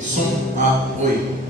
Som A, oi.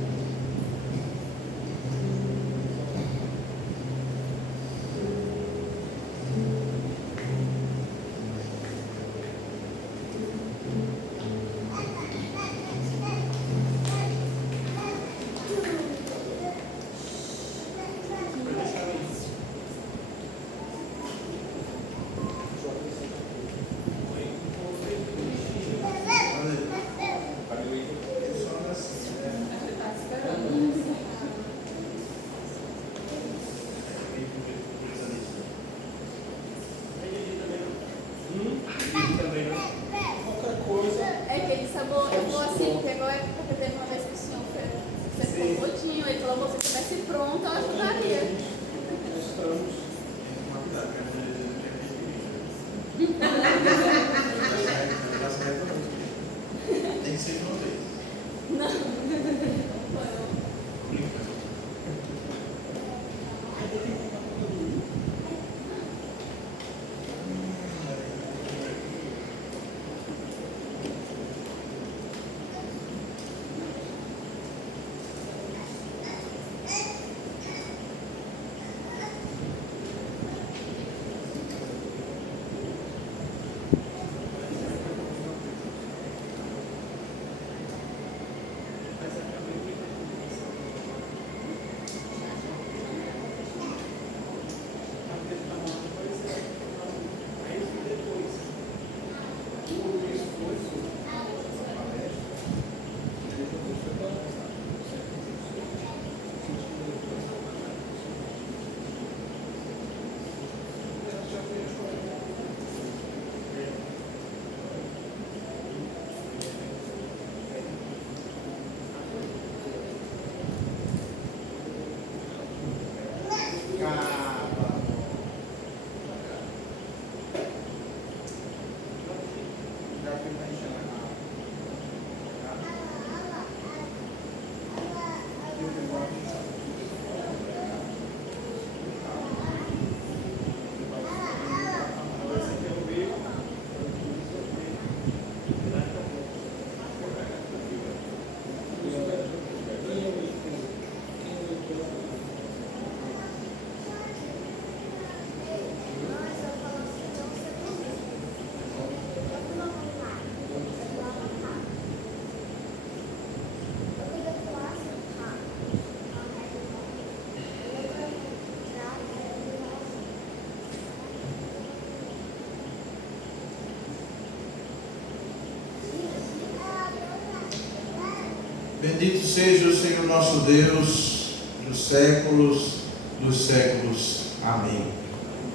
Bendito seja o Senhor nosso Deus, dos séculos dos séculos. Amém.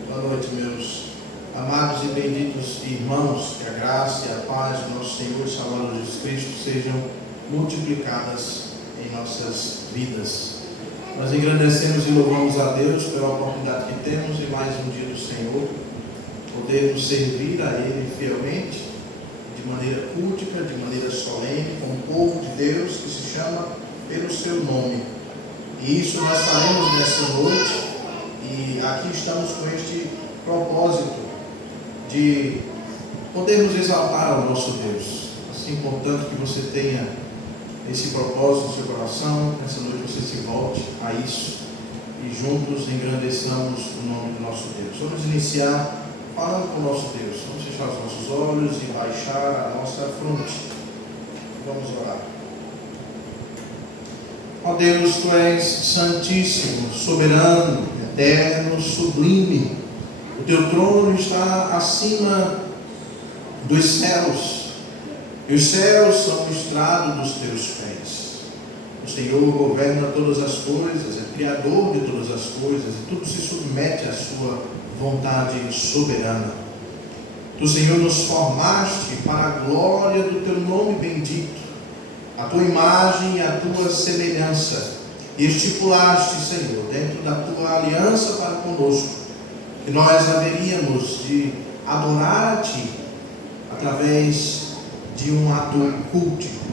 Boa noite, meus amados e benditos irmãos. Que a graça e a paz do nosso Senhor e Salvador Jesus Cristo sejam multiplicadas em nossas vidas. Nós engrandecemos e louvamos a Deus pela oportunidade que temos de mais um dia do Senhor, podermos servir a Ele fielmente, de maneira cultica, de maneira solene, com o povo de Deus que se chama pelo seu nome. E isso nós faremos nesta noite. E aqui estamos com este propósito de podermos exaltar ao nosso Deus. Assim, portanto, que você tenha esse propósito no seu coração. Nessa noite você se volte a isso e juntos engrandeçamos o nome do nosso Deus. Vamos iniciar falando com o nosso Deus. Vamos fechar os nossos olhos e baixar a nossa fronte. Vamos orar. Ó Deus, Tu és santíssimo, soberano, eterno, sublime. O Teu trono está acima dos céus. E os céus são o estrado dos Teus pés. O Senhor governa todas as coisas, é Criador de todas as coisas, e tudo se submete à Sua vontade soberana. Tu, Senhor, nos formaste para a glória do Teu nome bendito, a Tua imagem e a Tua semelhança, e estipulaste, Senhor, dentro da Tua aliança para conosco, que nós haveríamos de adorar a Ti através de um ato cultico.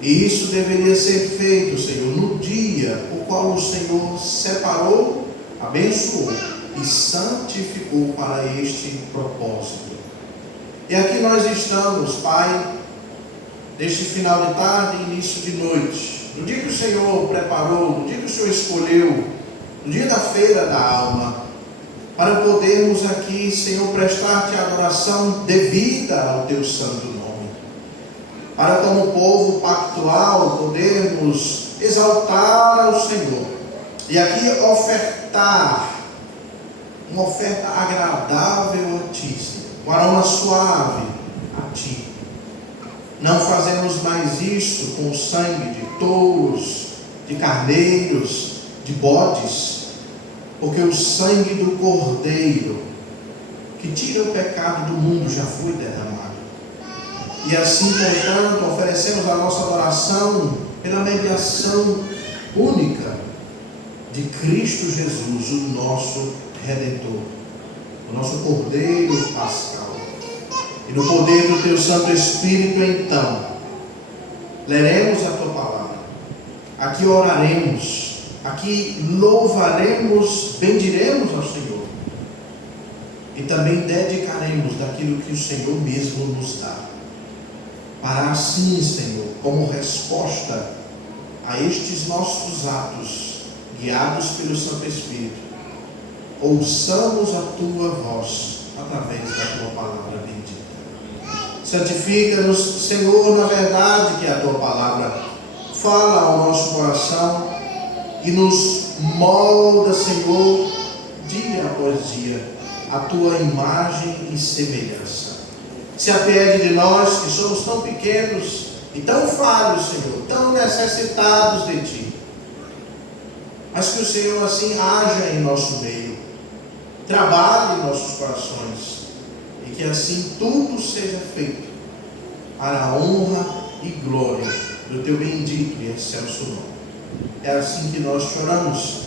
E isso deveria ser feito, Senhor, no dia o qual o Senhor separou, abençoou e santificou para este propósito. E aqui nós estamos, Pai, neste final de tarde e início de noite, no dia que o Senhor preparou, no dia que o Senhor escolheu, no dia da feira da alma, para podermos aqui, Senhor, prestar-te a adoração devida ao Teu santo nome. Para, como povo pactual, podermos exaltar ao Senhor e aqui ofertar uma oferta agradável a Ti, Senhor, um aroma suave a Ti. Não fazemos mais isso com o sangue de touros, de carneiros, de bodes, porque o sangue do Cordeiro, que tira o pecado do mundo, já foi derramado. E assim, portanto, oferecemos a nossa adoração pela mediação única de Cristo Jesus, o nosso Redentor, o nosso Cordeiro Pascal. E no poder do Teu Santo Espírito, então, leremos a Tua palavra, aqui oraremos, aqui louvaremos, bendiremos ao Senhor e também dedicaremos daquilo que o Senhor mesmo nos dá, para assim, Senhor, como resposta a estes nossos atos, guiados pelo Santo Espírito, ouçamos a Tua voz através da Tua palavra bendita. Santifica-nos, Senhor, na verdade que a Tua palavra fala ao nosso coração e nos molda, Senhor, dia após dia, a Tua imagem e semelhança. Se apiede de nós que somos tão pequenos e tão falhos, Senhor, tão necessitados de Ti, mas que o Senhor assim haja em nosso meio, trabalhe em nossos corações, e que assim tudo seja feito para a honra e glória do Teu bendito e excelso nome. É assim que nós choramos,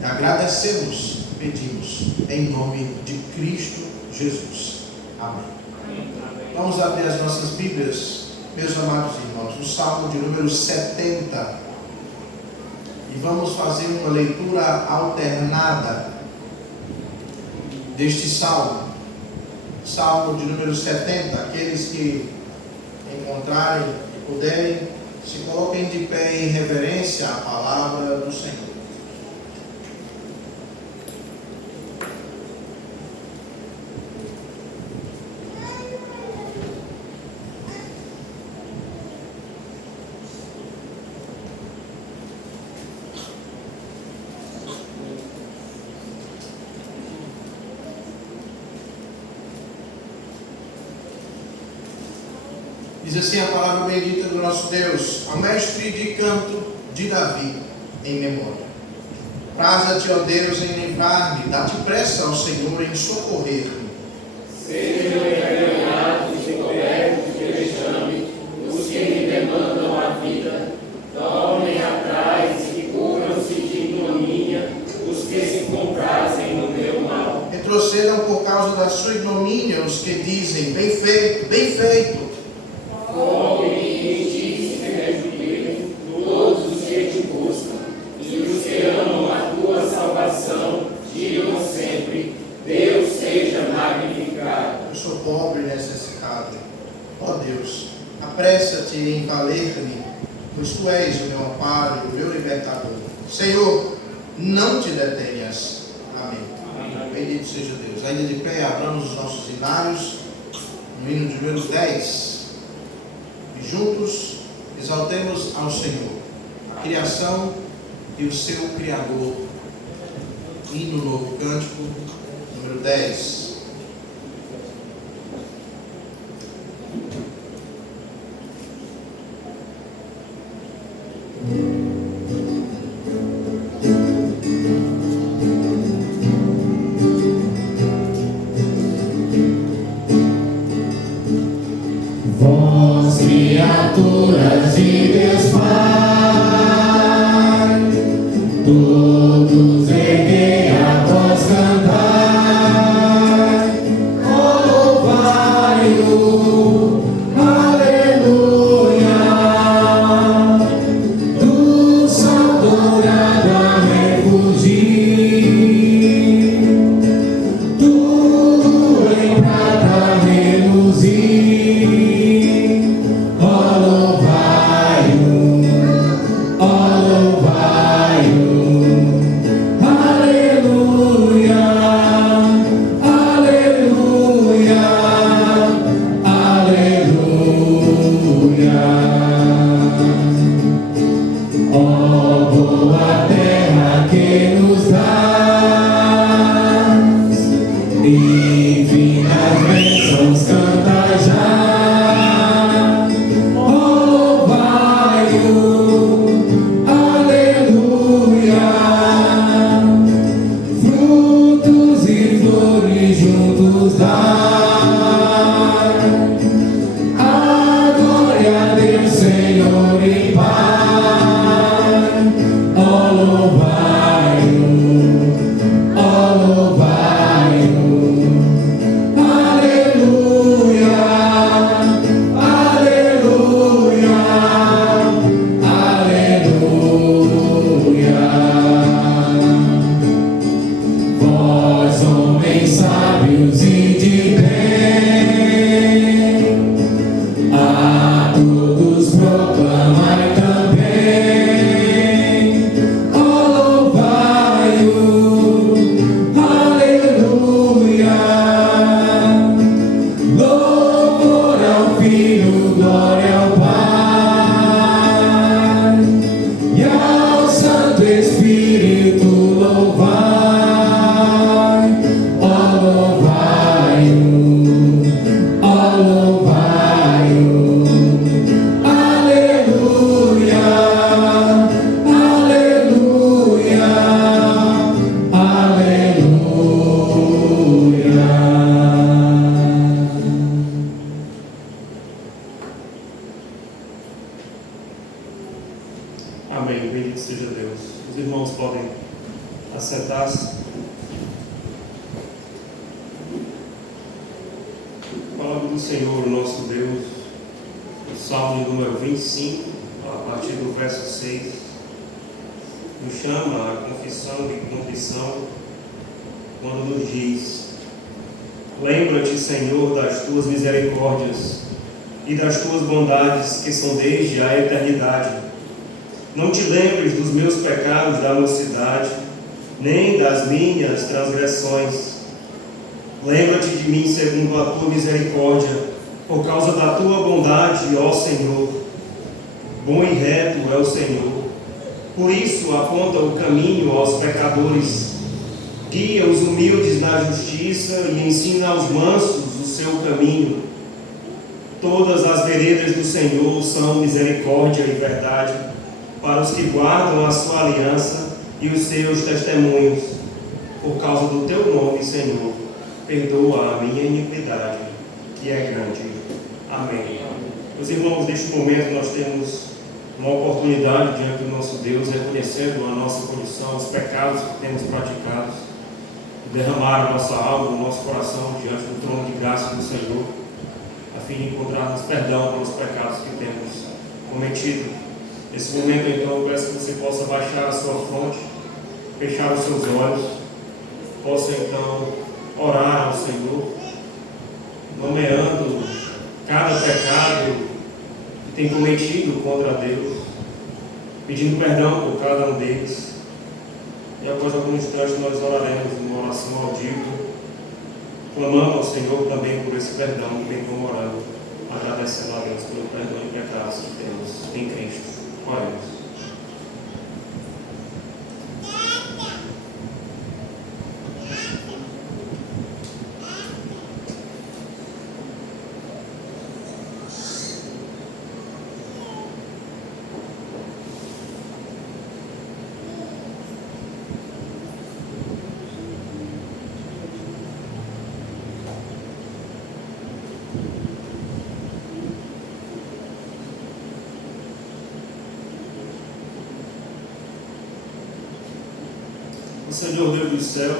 agradecemos, pedimos, em nome de Cristo Jesus. Amém. Vamos abrir as nossas Bíblias, meus amados irmãos, no Salmo de número 70, e vamos fazer uma leitura alternada deste Salmo. Salmo de número 70, aqueles que encontrarem e puderem, se coloquem de pé em reverência à palavra do Senhor. Diz assim a palavra bendita do nosso Deus: ao mestre de canto de Davi, em memória. Praza-te, ó Deus, em livrar-me, dá-te pressa ao Senhor em socorrer-me. Sejam envergonhados e cobertos de vexame os que me demandam a vida. Tornem atrás e cubram-se de ignomínia os que se comprazem no meu mal. Retrocedam por causa da sua ignomínia os que dizem: bem feito, bem feito. Folguem em ti se rejubilem todos os que te buscam. valer-me, pois Tu és o meu amparo e o meu libertador. Senhor, não Te detenhas. Amém. Amém. Bendito seja Deus. Ainda de pé, abramos os nossos hinários, no hino de número 10. E juntos exaltemos ao Senhor, a criação e o seu Criador. Hino novo cântico, número 10. Vós, criaturas de Deus Pai, todos erguei a voz cantar, louvai-o, aleluia, do sol dourado a refugir, tudo em prata reluzir. Amém. Bendito seja Deus. Os irmãos podem assentar-se. A palavra do Senhor, nosso Deus, o Salmo número 25, a partir do verso 6, nos chama a confissão e contrição quando nos diz: lembra-te, Senhor, das tuas misericórdias e das tuas bondades que são desde a eternidade. Não te lembres dos meus pecados da mocidade, nem das minhas transgressões. Lembra-te de mim segundo a tua misericórdia, por causa da tua bondade, ó Senhor. Bom e reto é o Senhor. Por isso aponta o caminho aos pecadores, guia os humildes na justiça e ensina aos mansos o seu caminho. Todas as veredas do Senhor são misericórdia e verdade, para os que guardam a sua aliança e os seus testemunhos. Por causa do teu nome, Senhor, perdoa a minha iniquidade, que é grande. Amém. Meus irmãos, neste momento nós temos uma oportunidade diante do nosso Deus, reconhecendo a nossa condição, os pecados que temos praticados, derramar a nossa alma, o nosso coração diante do trono de graça do Senhor, a fim de encontrarmos perdão pelos pecados que temos cometido. Nesse momento, então, eu peço que você possa baixar a sua fronte, fechar os seus olhos, possa então orar ao Senhor, nomeando cada pecado que têm cometido contra Deus, pedindo perdão por cada um deles. E após alguns instantes nós oraremos uma oração audível, clamando ao Senhor também por esse perdão que vem comemorando, agradecendo a Deus pelo perdão e pecados que temos em Cristo. Oremos. Senhor Deus dos céus,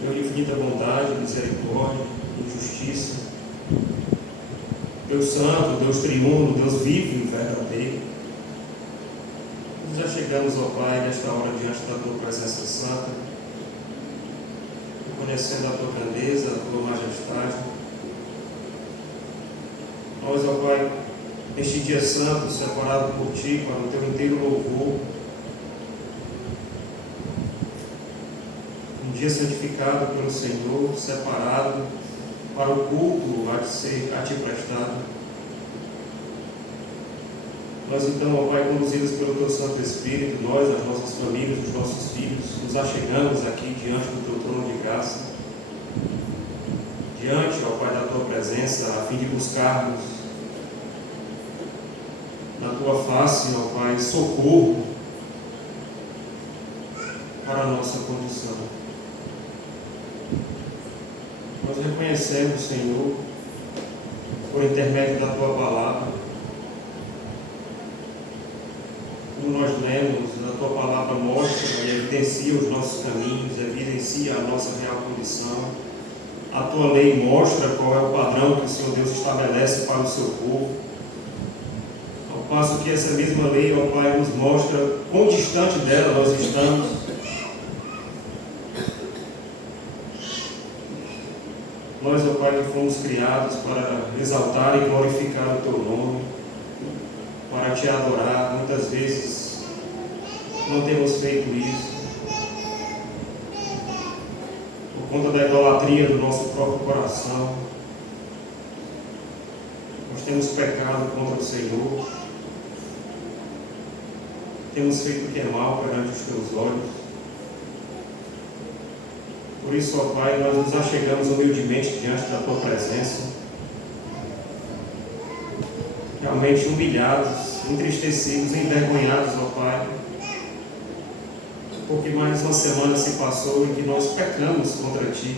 Deus de infinita bondade, misericórdia e justiça, Deus santo, Deus triuno, Deus vivo e verdadeiro, nós já chegamos, ó Pai, nesta hora diante da Tua presença santa, reconhecendo a Tua grandeza, a Tua majestade. Nós, ó Pai, neste dia santo, separado por Ti para o Teu inteiro louvor, um dia santificado pelo Senhor, separado para o culto a Ti prestado. Nós então, ó Pai, conduzidos pelo Teu Santo Espírito, nós, as nossas famílias, os nossos filhos, nos achegamos aqui diante do Teu trono de graça, diante, ó Pai, da Tua presença, a fim de buscarmos na Tua face, ó Pai, socorro para a nossa condição. Nós reconhecemos, Senhor, por intermédio da Tua palavra, como nós lemos, a Tua palavra mostra e evidencia os nossos caminhos, evidencia a nossa real condição. A Tua lei mostra qual é o padrão que o Senhor Deus estabelece para o Seu povo. Ao passo que essa mesma lei, ó Pai, nos mostra quão distante dela nós estamos. Nós, ó Pai, que fomos criados para exaltar e glorificar o Teu nome, para Te adorar, muitas vezes não temos feito isso, por conta da idolatria do nosso próprio coração. Nós temos pecado contra o Senhor, temos feito o que é mal perante os Teus olhos. Por isso, ó Pai, nós nos achegamos humildemente diante da Tua presença, realmente humilhados, entristecidos, envergonhados, ó Pai, porque mais uma semana se passou em que nós pecamos contra Ti.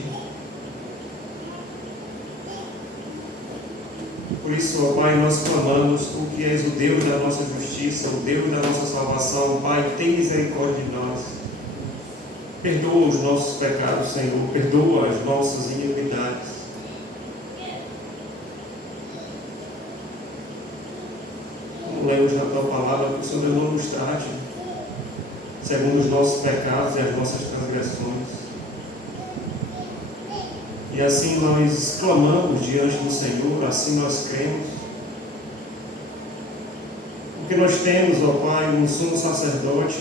Por isso, ó Pai, nós clamamos, Tu que és o Deus da nossa justiça, o Deus da nossa salvação, Pai, tem misericórdia de nós. Perdoa os nossos pecados, Senhor, perdoa as nossas iniquidades. Como lemos na Tua palavra, que o Senhor não nos trate segundo os nossos pecados e as nossas transgressões. E assim nós clamamos diante do Senhor, assim nós cremos. Porque nós temos, ó Pai, um sumo sacerdote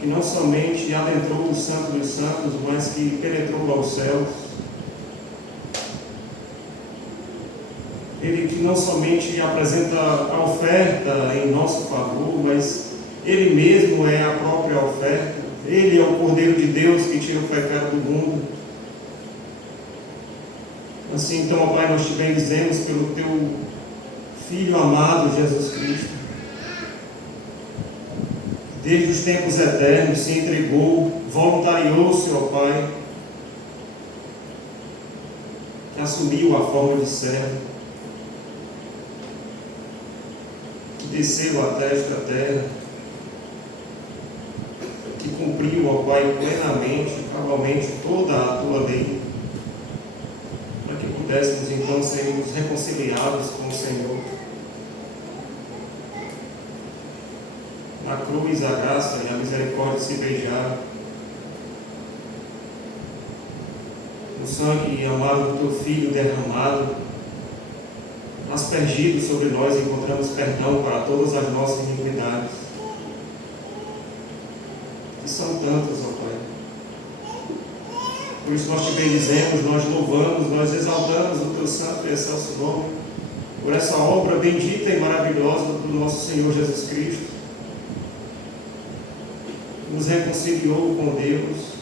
que não somente adentrou o Santo dos Santos, mas que penetrou aos céus. Ele que não somente apresenta a oferta em nosso favor, mas Ele mesmo é a própria oferta. Ele é o Cordeiro de Deus que tira o pecado do mundo. Assim, então, ó Pai, nós Te bendizemos pelo Teu Filho amado, Jesus Cristo. Desde os tempos eternos se entregou, voluntariou-se, ó Pai, que assumiu a forma de servo, que desceu até esta terra, que cumpriu, ó Pai, plenamente, cabalmente toda a Tua lei, para que pudéssemos então sermos reconciliados com o Senhor. Na cruz a graça e a misericórdia se beijaram. O sangue amado do Teu Filho derramado aspergido sobre nós, encontramos perdão para todas as nossas iniquidades, que são tantas, ó Pai. Por isso nós te bendizemos, nós louvamos, nós exaltamos o teu santo e excelso nome, por essa obra bendita e maravilhosa do nosso Senhor Jesus Cristo, que nos reconciliou com Deus,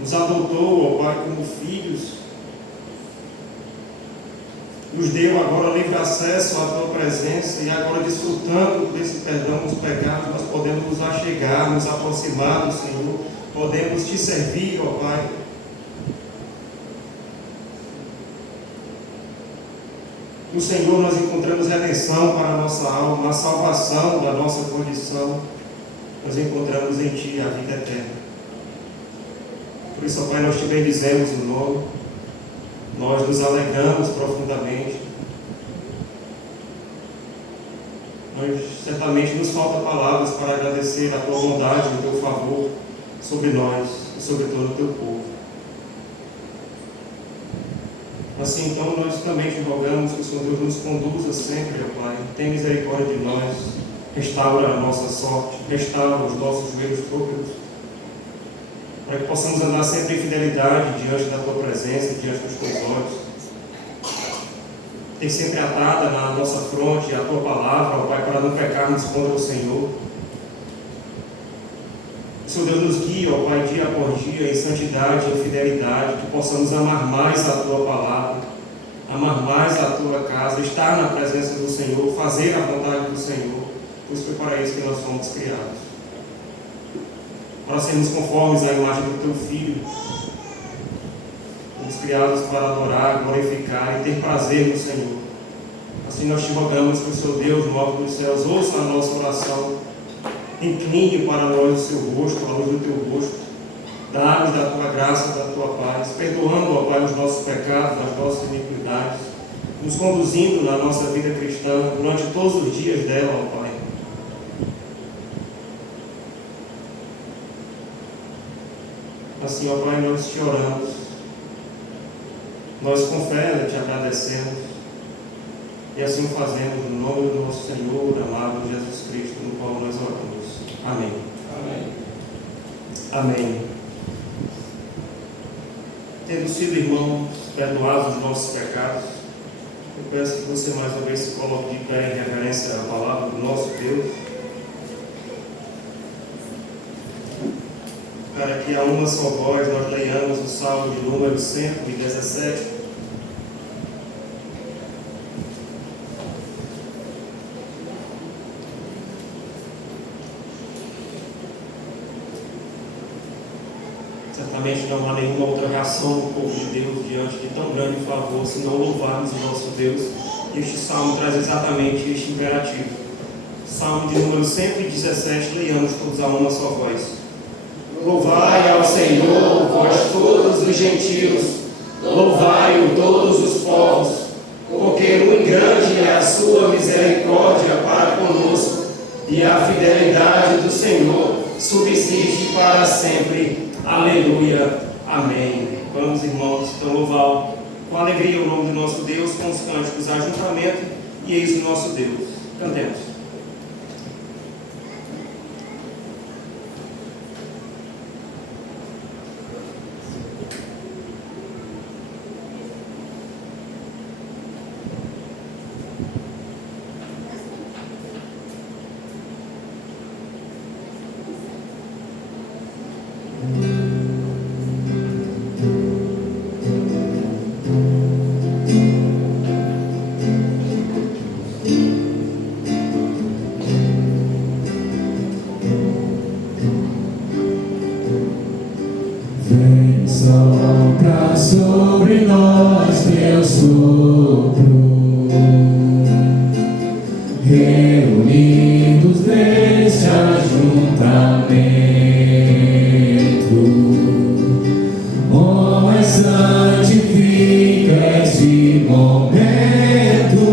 nos adotou, ó Pai, como filhos, nos deu agora livre acesso à tua presença, e agora, desfrutando desse perdão dos pecados, nós podemos nos achegar, nos aproximar do Senhor, podemos te servir, ó Pai. No Senhor nós encontramos redenção para a nossa alma, a salvação da nossa condição, nós encontramos em Ti a vida eterna. Por isso, ó Pai, nós te bendizemos o nome, nós nos alegramos profundamente. Nós, certamente nos falta palavras para agradecer a tua bondade e o teu favor sobre nós e sobre todo o teu povo. Assim, então, nós também te rogamos que o Senhor Deus nos conduza sempre, ó Pai. Tenha misericórdia de nós, restaura a nossa sorte, restaura os nossos joelhos próprios, para que possamos andar sempre em fidelidade diante da tua presença, diante dos teus olhos. Ter sempre atada na nossa fronte a tua palavra, ó Pai, para não pecarmos contra o Senhor. O Senhor Deus nos guia, ó Pai, dia após dia, em santidade, em fidelidade, que possamos amar mais a tua palavra, amar mais a tua casa, estar na presença do Senhor, fazer a vontade do Senhor, pois foi para isso que nós fomos criados. Para sermos conformes à imagem do teu Filho, fomos criados para adorar, glorificar e ter prazer no Senhor. Assim nós te rogamos que o Senhor Deus, no alto dos céus, ouça a nossa oração, incline para nós o seu rosto, a luz do teu rosto, dá-nos da tua graça, da tua paz, perdoando, ó Pai, os nossos pecados, as nossas iniquidades, nos conduzindo na nossa vida cristã durante todos os dias dela, ó Pai. Assim, ó Pai, nós te oramos, nós com fé te agradecemos, e assim fazemos no nome do nosso Senhor, amado Jesus Cristo, no qual nós oramos. Amém. Amém. Amém. Tendo sido, irmãos, perdoados os nossos pecados, eu peço que você mais uma vez se coloque de pé em reverência à palavra do nosso Deus, para que a uma só voz nós leiamos o Salmo de número 117. Certamente não há nenhuma outra reação do povo de Deus diante de tão grande favor, se não louvarmos o nosso Deus. E este salmo traz exatamente este imperativo. Salmo de número 117, leiamos todos a uma só voz. Louvai ao Senhor, vós todos os gentios, louvai-o todos os povos, porque muito grande é a sua misericórdia para conosco, e a fidelidade do Senhor subsiste para sempre. Aleluia. Amém. Vamos, irmãos, então louvar com alegria o nome do nosso Deus, com os cânticos ajuntamento, e eis o nosso Deus. Cantemos. Sopra sobre nós teu sopro, reunidos neste ajuntamento, mas santifica este momento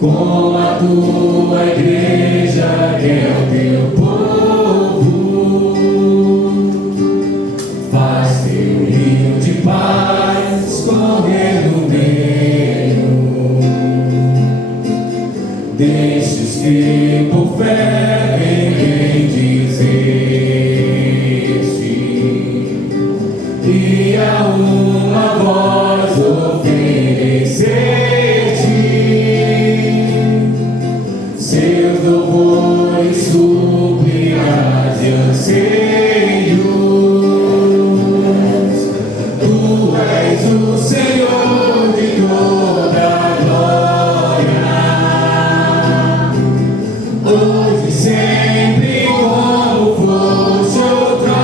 com a tua igreja que é o teu povo. Faz teu rio de paz destes que por fé vem dizer-te, e a uma voz oferecer-te seus louvores, súplicas e anseios. Tu és o Senhor de toda a glória, hoje e sempre, como foste outrora,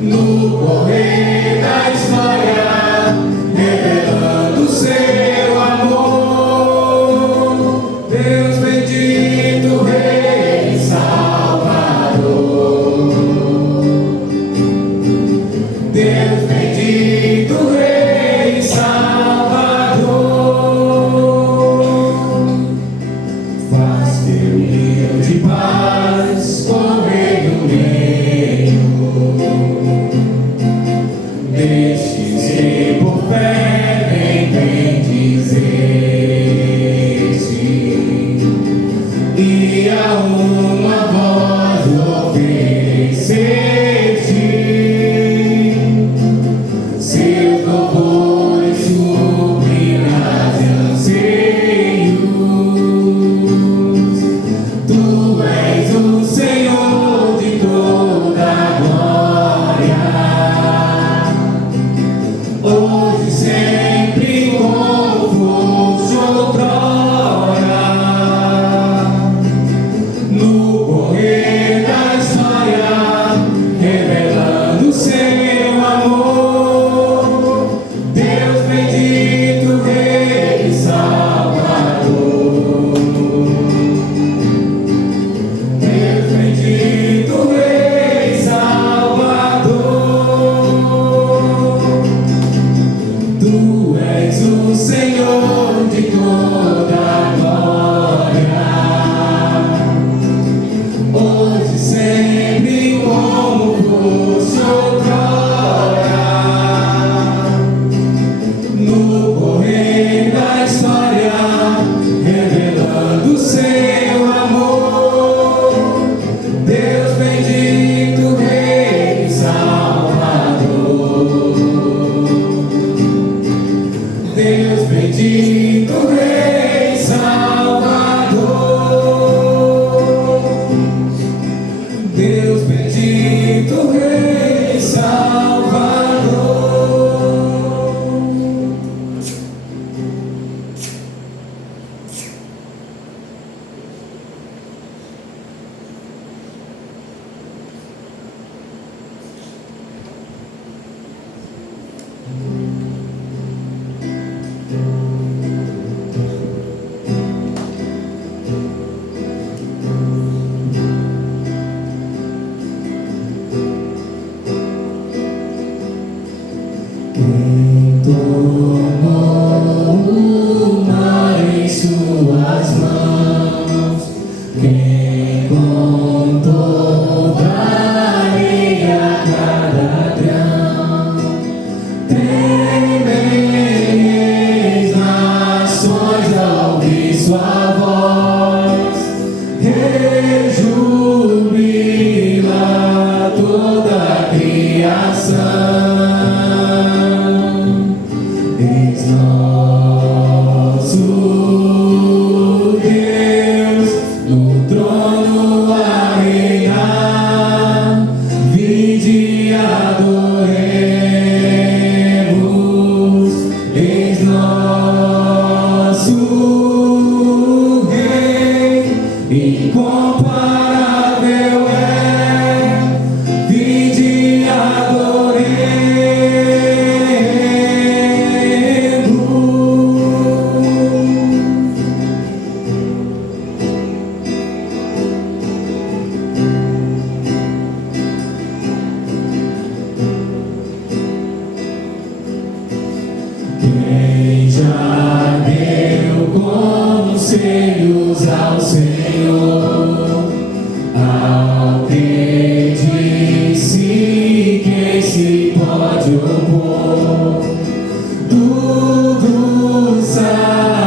no correr da história, revelando seu amor. Deus bendito, Rei e Salvador. Deus bendito, Rei e Salvador. Faz teu rio de paz correr no meio destes que por fé vem dizer-te, e a uma voz oferecer-te seus louvores, súplicas e anseios. Tu és o Senhor de toda a glória, hoje e sempre, como foste outrora, no correr da história, revelando seu amor. Deus bendito, Rei e Salvador. Deus bendito, Rei e Salvador. Tu és o Senhor de toda a glória, hoje e sempre, como foste outrora, no correr da história, revelando seu amor. Deus bendito, Rei e Salvador. Deus bendito, Rei e Salvador. Deus bendito, Rei e Salvador. Quem tomou o mar em suas mãos, quem contou da areia cada grão, tremeis nações ao ouvir sua voz, rejubila toda a criação. Eis nosso Deus no trono a reinar, vinde e adoremos. Eis nosso Rei, incomparável é, vinde e adoremos. Quem já deu conselhos ao Senhor, ao que disse, quem se pode opor? Tudo sabe.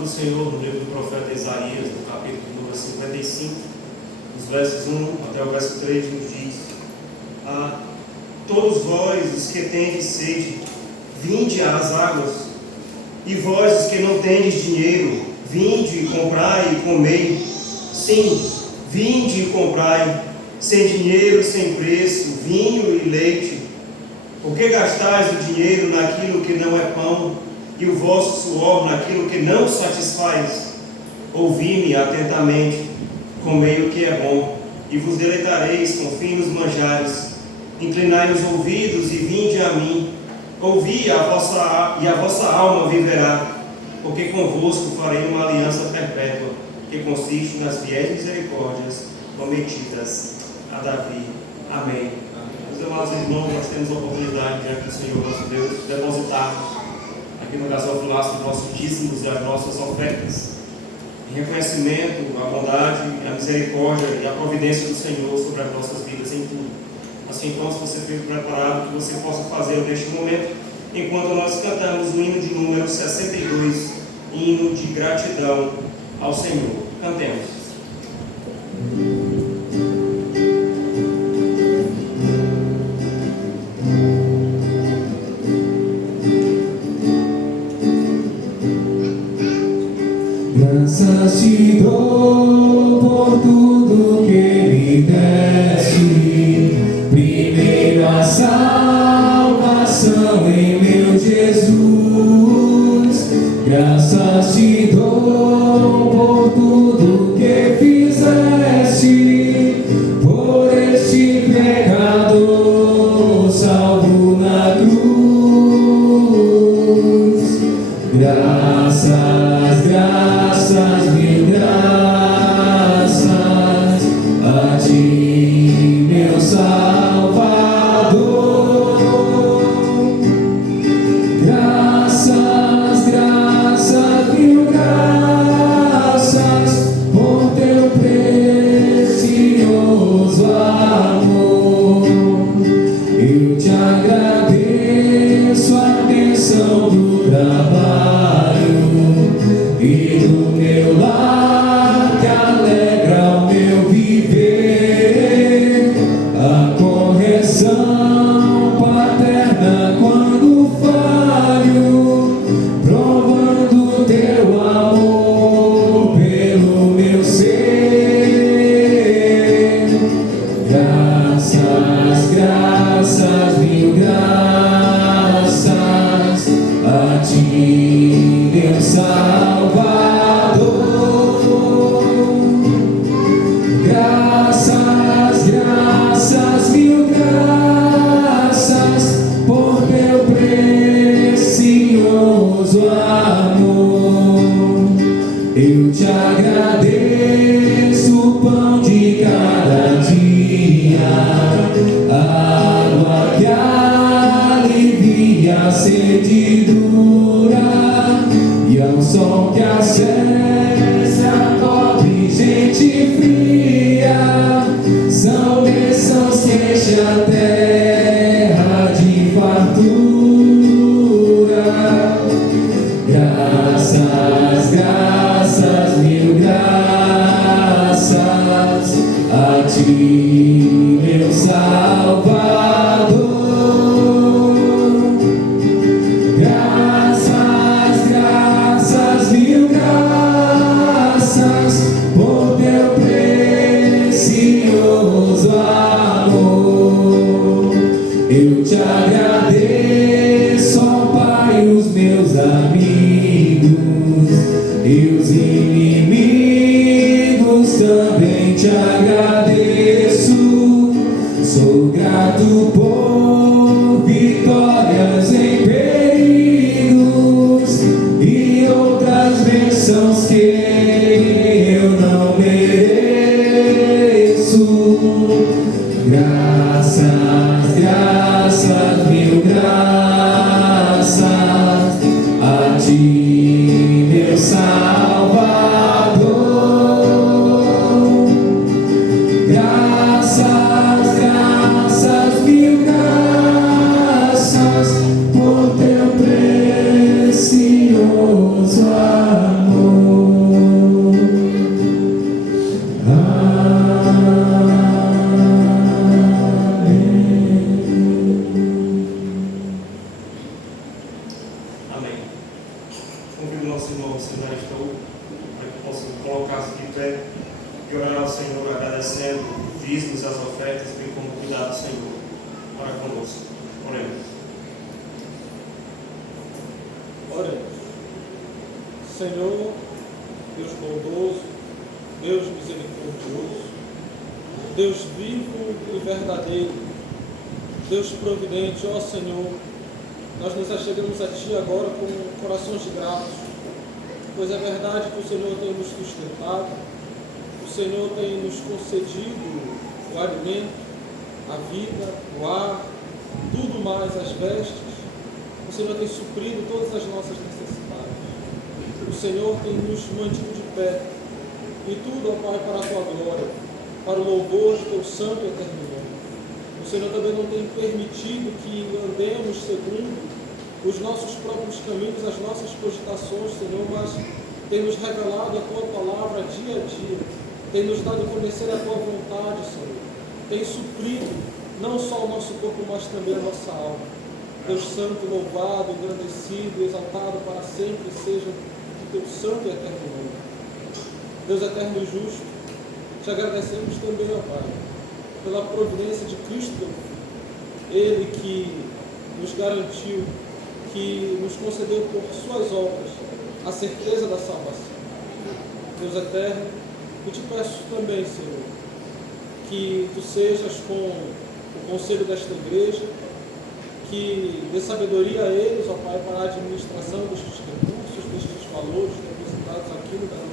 do Senhor no livro do profeta Isaías, no capítulo número 55, os versos 1 até o verso 3, nos diz: todos vós, os que tendes sede, vinde às águas, e vós, os que não tendes dinheiro, vinde e comprai e comei. Sim, vinde e comprai, sem dinheiro e sem preço, vinho e leite. Por que gastais o dinheiro naquilo que não é pão, e o vosso suor naquilo que não satisfaz? Ouvi-me atentamente, comei o que é bom, e vos deleitareis com finos manjares. Inclinai os ouvidos e vinde a mim. Ouvi, e a vossa alma viverá, porque convosco farei uma aliança perpétua, que consiste nas fiéis misericórdias prometidas a Davi. Amém. Meus amados irmãos, nós temos a oportunidade diante do Senhor nosso Deus de depositarmos aqui no gasofilaço os nossos dízimos e as nossas ofertas, em reconhecimento à bondade, à misericórdia e à providência do Senhor sobre as nossas vidas em tudo. Assim, então, se você estiver preparado, que você possa fazer neste momento, enquanto nós cantamos o hino de número 62, hino de gratidão ao Senhor. Cantemos. Graças te dou por tudo que me deste, primeiro a salvação em meu Jesus. Graças te dou por tudo que fizeste, por este pecador salvo na cruz. Graças, graças, mil graças a ti, meu Salvador. Graças, graças, mil graças por teu precioso amor. Eu te agradeço a atenção do trabalho e do meu lar que alegra o meu viver, a correção paterna quando falho, provando teu amor pelo meu ser. Graças, graças, mil graças a ti, meu Salvador. Graças, graças, mil graças por teu precioso amor. Eu te agradeço o pão de cada dia, a água que alivia a sede dura, e ao sol que acesse a pobre gente fria. São bênçãos que enchem a terra de fartura. Graças, graças, mil graças a ti, meu Salvador. Graças, graças, mil irmãos que já estão, para que possam colocar-se de pé e orar ao Senhor, agradecendo os dízimos, as ofertas, bem como o cuidado do Senhor para conosco. Oremos. Oremos. Senhor, Deus bondoso, Deus misericordioso, Deus vivo e verdadeiro, Deus providente, ó Senhor, nós nos achegamos a Ti agora com corações gratos, pois é verdade que o Senhor tem nos sustentado, o Senhor tem nos concedido o alimento, a vida, o ar, tudo mais, as vestes. O Senhor tem suprido todas as nossas necessidades. O Senhor tem nos mantido de pé. E tudo, ó Pai, para a Tua glória, para o louvor do Teu santo e eterno nome. O Senhor também não tem permitido que andemos segundo os nossos próprios caminhos, as nossas cogitações, Senhor, mas tem nos revelado a Tua palavra dia a dia. Tem nos dado a conhecer a Tua vontade, Senhor. Tem suprido não só o nosso corpo, mas também a nossa alma. Deus Santo, louvado, engrandecido e exaltado para sempre seja o Teu santo e eterno nome. Deus eterno e justo, te agradecemos também, ó Pai, pela providência de Cristo, Teu Filho. Ele que nos garantiu, que nos concedeu por Suas obras a certeza da salvação. Deus eterno, eu te peço também, Senhor, que Tu sejas com o conselho desta igreja, que dê sabedoria a eles, ó Pai, para a administração destes recursos, destes valores depositados aqui no Belo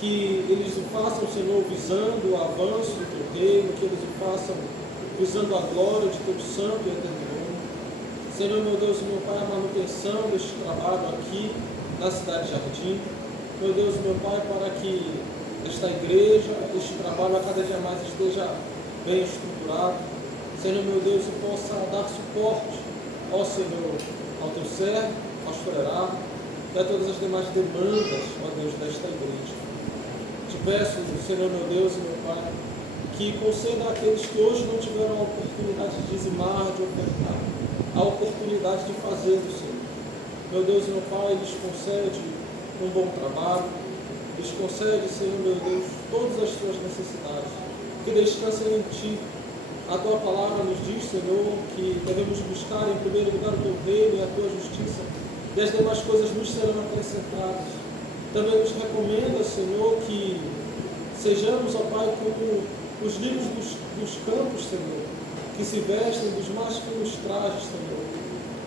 que eles o façam, Senhor, visando o avanço do Teu reino, que eles o façam visando a glória de Teu santo e eterno nome. Senhor, meu Deus e meu Pai, a manutenção deste trabalho aqui na cidade de Jardim. Meu Deus e meu Pai, para que esta igreja, este trabalho a cada dia mais esteja bem estruturado. Senhor, meu Deus, e possa dar suporte, ó Senhor, ao Teu servo, pastor Herardo, e a todas as demais demandas, ó Deus, desta igreja. Te peço, Senhor, meu Deus e meu Pai, que conceda àqueles que hoje não tiveram a oportunidade de dizimar, de ofertar, a oportunidade de fazer do Senhor. Meu Deus e meu Pai, lhes concede um bom trabalho, lhes concede, Senhor, meu Deus, todas as suas necessidades, que descansem em Ti. A Tua palavra nos diz, Senhor, que devemos buscar em primeiro lugar o Teu reino e a Tua justiça, e as demais coisas nos serão acrescentadas. Também nos recomenda, Senhor, que sejamos, ó Pai, como os lírios dos campos, Senhor, que se vestem dos mais finos trajes, Senhor,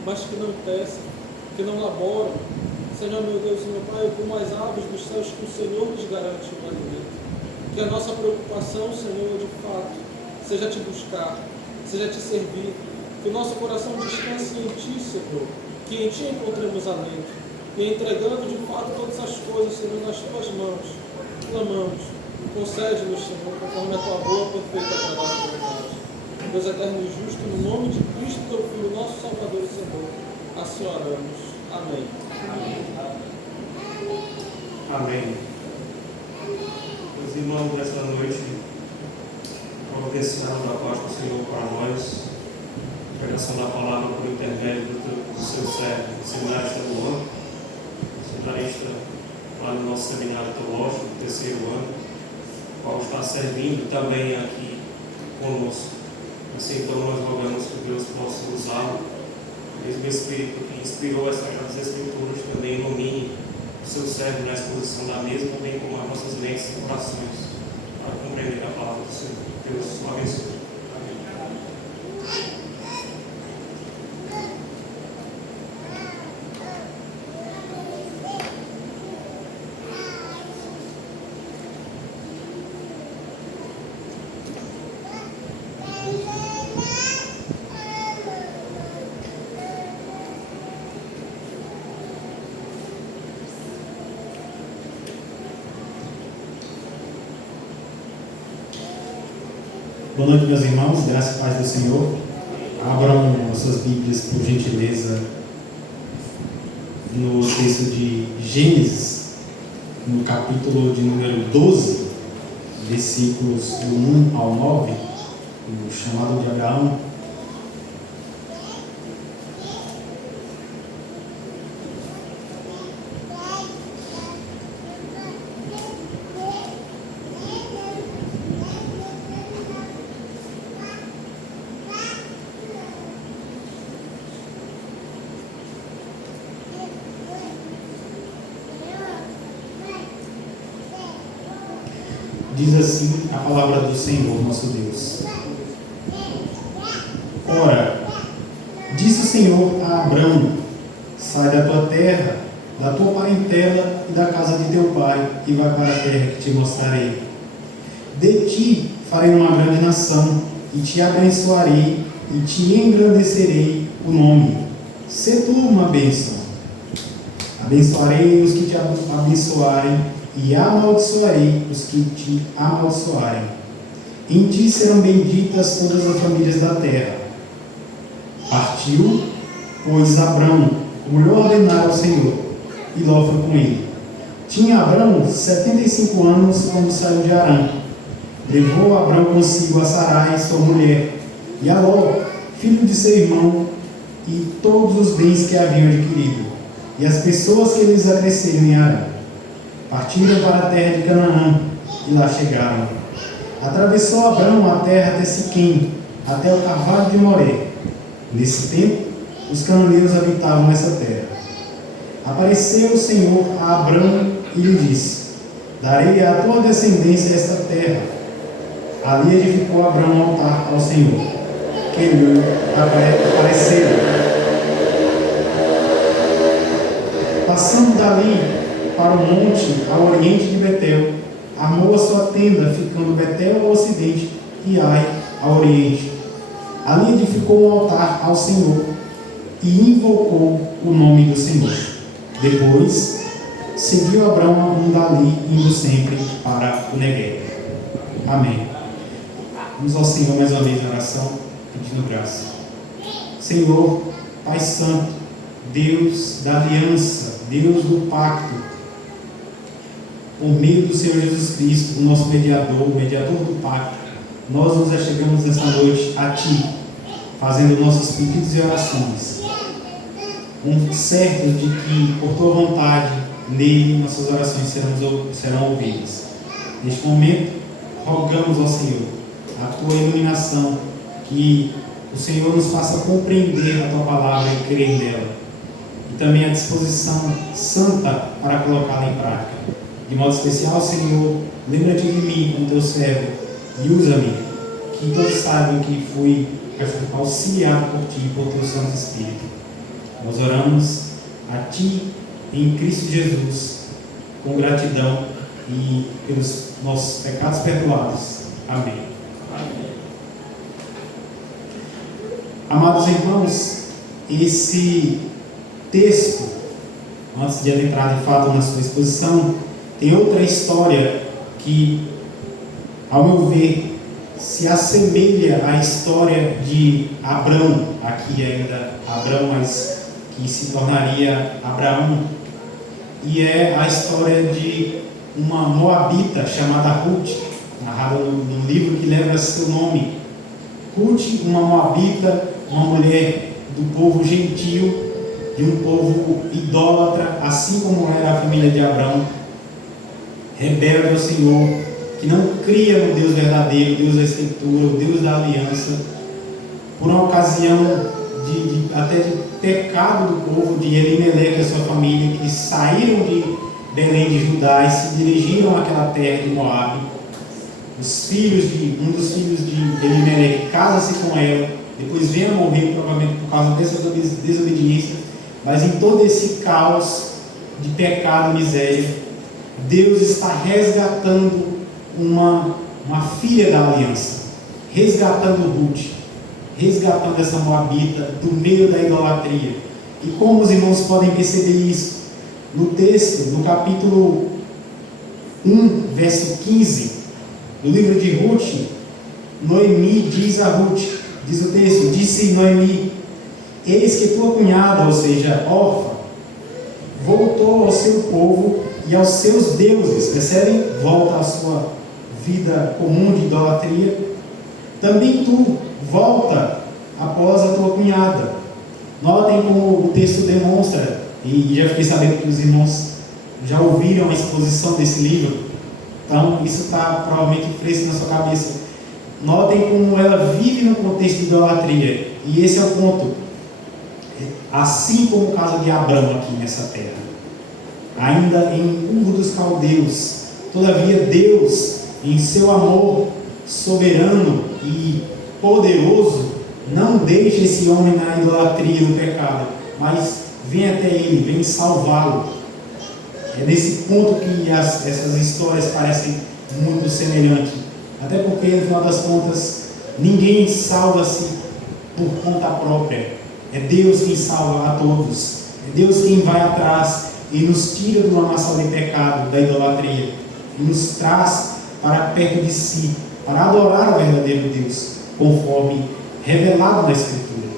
mas que não tecem, que não laboram. Senhor, meu Deus e meu Pai, como as aves dos céus que o Senhor nos garante o alimento. Que a nossa preocupação, Senhor, de fato, seja Te buscar, seja Te servir. Que o nosso coração descanse em Ti, Senhor, que em Ti encontremos alento. E entregando de fato todas as coisas, Senhor, nas Tuas mãos, clamamos, concede-nos, Senhor, conforme a Tua boa, perfeita e agradável vontade. Deus eterno e justo, no nome de Cristo, Teu Filho, nosso Salvador e Senhor, assim oramos. Amém. Amém. Meus irmãos, nesta noite, providenciando da paz do Senhor para nós, pregação da palavra por intermédio do seu servo, o seminarista do ano, seminarista lá no nosso seminário teológico, do terceiro ano, o qual está servindo também aqui conosco. Assim, então, nós rogamos que Deus possa usá-lo, o mesmo Espírito que inspirou as Sagradas Escrituras também ilumine o seu servo na exposição da mesma, bem como as nossas mentes e corações, para compreender a palavra do Senhor. Deus o abençoe. Boa noite, meus irmãos, graças e paz do Senhor. Abram as suas Bíblias, por gentileza, no texto de Gênesis, no capítulo de número 12, versículos do 1 ao 9, o chamado de Abraão. diz assim a palavra do Senhor, nosso Deus. Ora, disse o Senhor a Abrão: sai da tua terra, da tua parentela e da casa de teu pai, e vai para a terra que te mostrarei. De ti farei uma grande nação, e te abençoarei, e te engrandecerei o nome. Sê tu uma bênção. Abençoarei os que te abençoarem, e amaldiçoarei os que te amaldiçoarem. Em ti serão benditas todas as famílias da terra. Partiu, pois, Abrão, como lhe ordenara o Senhor, e Ló foi com ele. Tinha Abrão 75 anos quando saiu de Harã. Levou Abrão consigo a Sarai, sua mulher, e a Ló, filho de seu irmão, e todos os bens que haviam adquirido, e as pessoas que eles acresceram em Harã. Partiram para a terra de Canaã, e lá chegaram. Atravessou Abrão a terra até Siquém, até o carvalho de Moré. Nesse tempo, os cananeus habitavam nessa terra. Apareceu o Senhor a Abrão e lhe disse: darei à tua descendência esta terra. Ali edificou Abrão um altar ao Senhor, que lhe apareceu. Passando dali para o monte ao oriente de Betel, armou a sua tenda, ficando Betel ao ocidente e Ai ao oriente. Ali edificou um altar ao Senhor e invocou o nome do Senhor. Depois, seguiu Abrão dali, indo sempre para o Negueb. Amém. Vamos ao Senhor mais uma vez na oração, pedindo graça. Senhor, Pai Santo, Deus da aliança, Deus do pacto, por meio do Senhor Jesus Cristo, o nosso mediador, o mediador do pacto, nós nos achegamos nessa noite a Ti, fazendo nossos pedidos e orações, certos de que, por Tua vontade, nele nossas orações serão ouvidas. Neste momento, rogamos ao Senhor a Tua iluminação, que o Senhor nos faça compreender a Tua palavra e crer nela, e também a disposição santa para colocá-la em prática. De modo especial, Senhor, lembra-te de mim, como Teu servo, e usa-me, que todos saibam que fui auxiliado por Ti e por Teu Santo Espírito. Nós oramos a Ti, em Cristo Jesus, com gratidão e pelos nossos pecados perdoados. Amém. Amém. Amados irmãos, esse texto, antes de adentrar de fato na sua exposição, tem outra história que, ao meu ver, se assemelha à história de Abrão, aqui ainda Abrão, mas que se tornaria Abraão, e é a história de uma moabita chamada Ruth, narrada no livro que leva seu nome. Ruth, uma moabita, uma mulher do povo gentil, de um povo idólatra, assim como era a família de Abrão, rebelde ao Senhor, que não cria no Deus verdadeiro, Deus da Escritura, o Deus da aliança, por uma ocasião até de pecado do povo de Elimeleque e a sua família, que saíram de Belém de Judá e se dirigiram àquela terra de Moabe. Um dos filhos de Elimeleque casa-se com ela, depois vem a morrer, provavelmente por causa dessa desobediência, mas em todo esse caos de pecado e miséria, Deus está resgatando uma filha da aliança, resgatando Ruth, resgatando essa moabita do meio da idolatria. E como os irmãos podem perceber isso? No texto, no capítulo 1, verso 15, do livro de Ruth, Noemi diz a Ruth, diz o texto, disse Noemi: eis que tua cunhada, ou seja, órfã, voltou ao seu povo e aos seus deuses. Percebem? Volta à sua vida comum de idolatria. Também tu volta após a tua cunhada. Notem como o texto demonstra, e já fiquei sabendo que os irmãos já ouviram a exposição desse livro, então isso está provavelmente fresco na sua cabeça. Notem como ela vive no contexto de idolatria, e esse é o ponto. Assim como o caso de Abrão aqui nessa terra, ainda em Ur dos Caldeus, todavia Deus em seu amor soberano e poderoso, não deixa esse homem na idolatria do pecado, mas vem até ele, vem salvá-lo. É nesse ponto que essas histórias parecem muito semelhantes. Até porque, no final das contas, ninguém salva-se por conta própria. É Deus quem salva a todos. É Deus quem vai atrás e nos tira do lamaçal de pecado, da idolatria, e nos traz para perto de si, para adorar o verdadeiro Deus, conforme revelado na Escritura.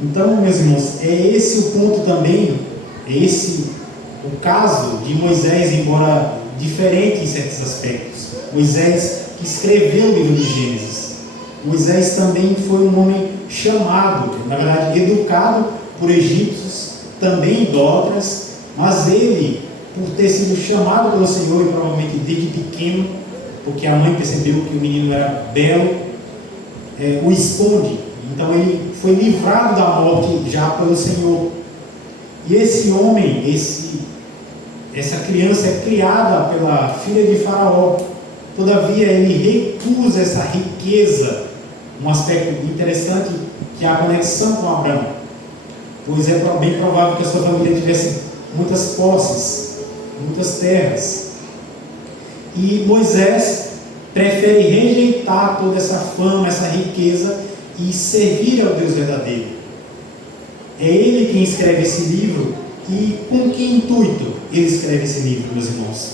Então, meus irmãos, é esse o ponto também, é esse o caso de Moisés, embora diferente em certos aspectos. Moisés que escreveu o livro de Gênesis. Moisés também foi um homem chamado, na verdade, educado por egípcios, também idólatras, mas ele, por ter sido chamado pelo Senhor, e provavelmente desde pequeno, porque a mãe percebeu que o menino era belo, o esconde. Então ele foi livrado da morte já pelo Senhor. E esse homem, essa criança é criada pela filha de Faraó. Todavia ele recusa essa riqueza. Um aspecto interessante que é a conexão com Abraão, pois é bem provável que a sua família tivesse muitas posses, muitas terras. E Moisés prefere rejeitar toda essa fama, essa riqueza e servir ao Deus verdadeiro. É ele quem escreve esse livro. E com que intuito ele escreve esse livro, meus irmãos?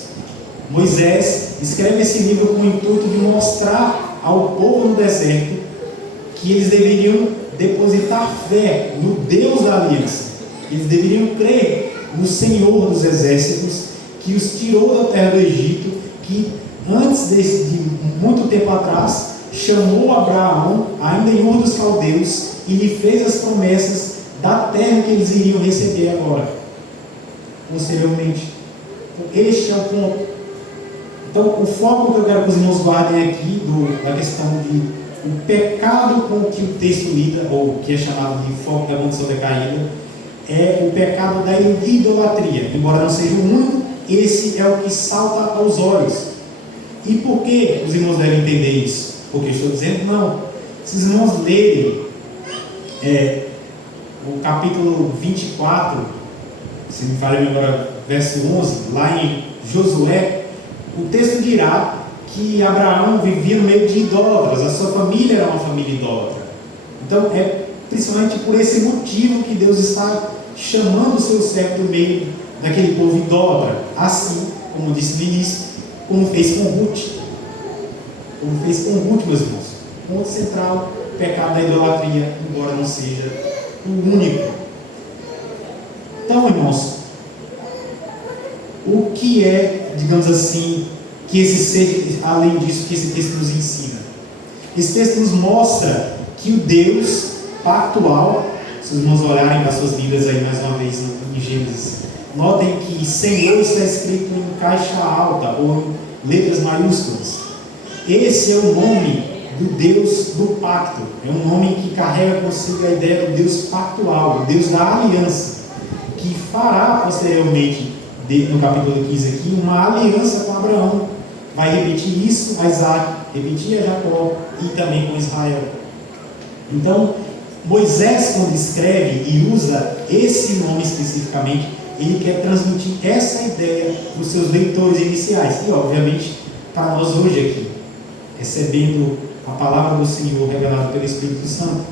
Moisés escreve esse livro com o intuito de mostrar ao povo no deserto que eles deveriam depositar fé no Deus da aliança. Eles deveriam crer no Senhor dos exércitos, que os tirou da terra do Egito, que antes de muito tempo atrás chamou Abraão, ainda em Ur dos Caldeus, e lhe fez as promessas da terra que eles iriam receber agora, posteriormente. Este é o ponto. Então, o foco que eu quero que os irmãos guardem aqui da questão de o pecado com que o texto lida, ou que é chamado de foco da condição decaída, é o pecado da idolatria. Embora não seja o único, esse é o que salta aos olhos. E por que os irmãos devem entender isso? Porque eu estou dizendo não. Se os irmãos lerem o capítulo 24, se me falha agora, verso 11, lá em Josué, o texto dirá que Abraão vivia no meio de idólatras, a sua família era uma família idólatra. Então é principalmente por esse motivo que Deus está chamando o seu servo do meio daquele povo idólatra, assim como eu disse no início, como fez com Ruth. Como fez com Ruth, meus irmãos. Ponto central, o pecado da idolatria, embora não seja o único. Então, irmãos, o que é, digamos assim, que além disso, que esse texto nos ensina? Esse texto nos mostra que o Deus pactual, se os irmãos olharem para as suas Bíblias aí mais uma vez em Gênesis, notem que Senhor está escrito em caixa alta ou em letras maiúsculas. Esse é o nome do Deus do pacto. É um nome que carrega consigo a ideia do Deus pactual, o Deus da aliança, que fará posteriormente, no capítulo 15 aqui, uma aliança com Abraão. Vai repetir isso a Isaac, repetir a Jacó e também com Israel. Então, Moisés, quando escreve e usa esse nome especificamente, ele quer transmitir essa ideia para os seus leitores iniciais e, obviamente, para nós hoje aqui, recebendo a palavra do Senhor revelada pelo Espírito Santo.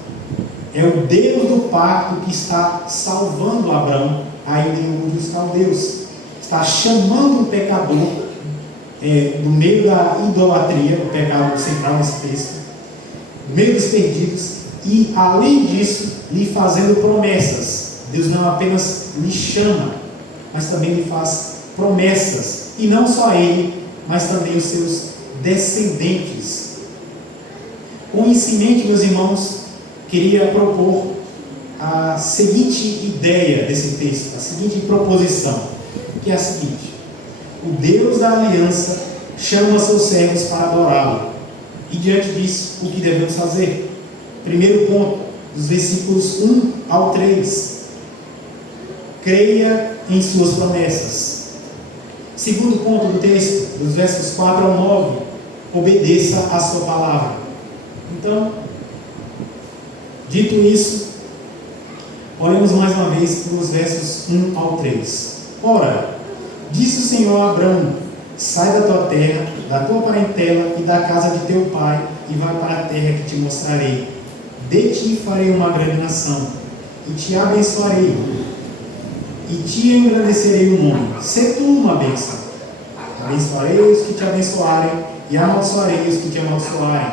É o Deus do pacto que está salvando Abraão ainda em Ur dos Caldeus. Está chamando o pecador do meio da idolatria, o pecado central nesse texto, do meio dos perdidos, e além disso, lhe fazendo promessas. Deus não apenas lhe chama, mas também lhe faz promessas, e não só ele, mas também os seus descendentes. Com isso em mente, meus irmãos, queria propor a seguinte ideia desse texto, a seguinte proposição, que é a seguinte: o Deus da aliança chama seus servos para adorá-lo. E diante disso, o que devemos fazer? Primeiro ponto, dos versículos 1 ao 3. Creia em suas promessas. Segundo ponto do texto, dos versos 4 ao 9, obedeça a sua palavra. Então, dito isso, olhemos mais uma vez para os versos 1 ao 3. Ora, disse o Senhor a Abrão: sai da tua terra, da tua parentela e da casa de teu pai, e vai para a terra que te mostrarei. De ti farei uma grande nação, e te abençoarei, e te engrandecerei o nome. Sê tu uma bênção. Abençoarei os que te abençoarem, e amaldiçoarei os que te amaldiçoarem.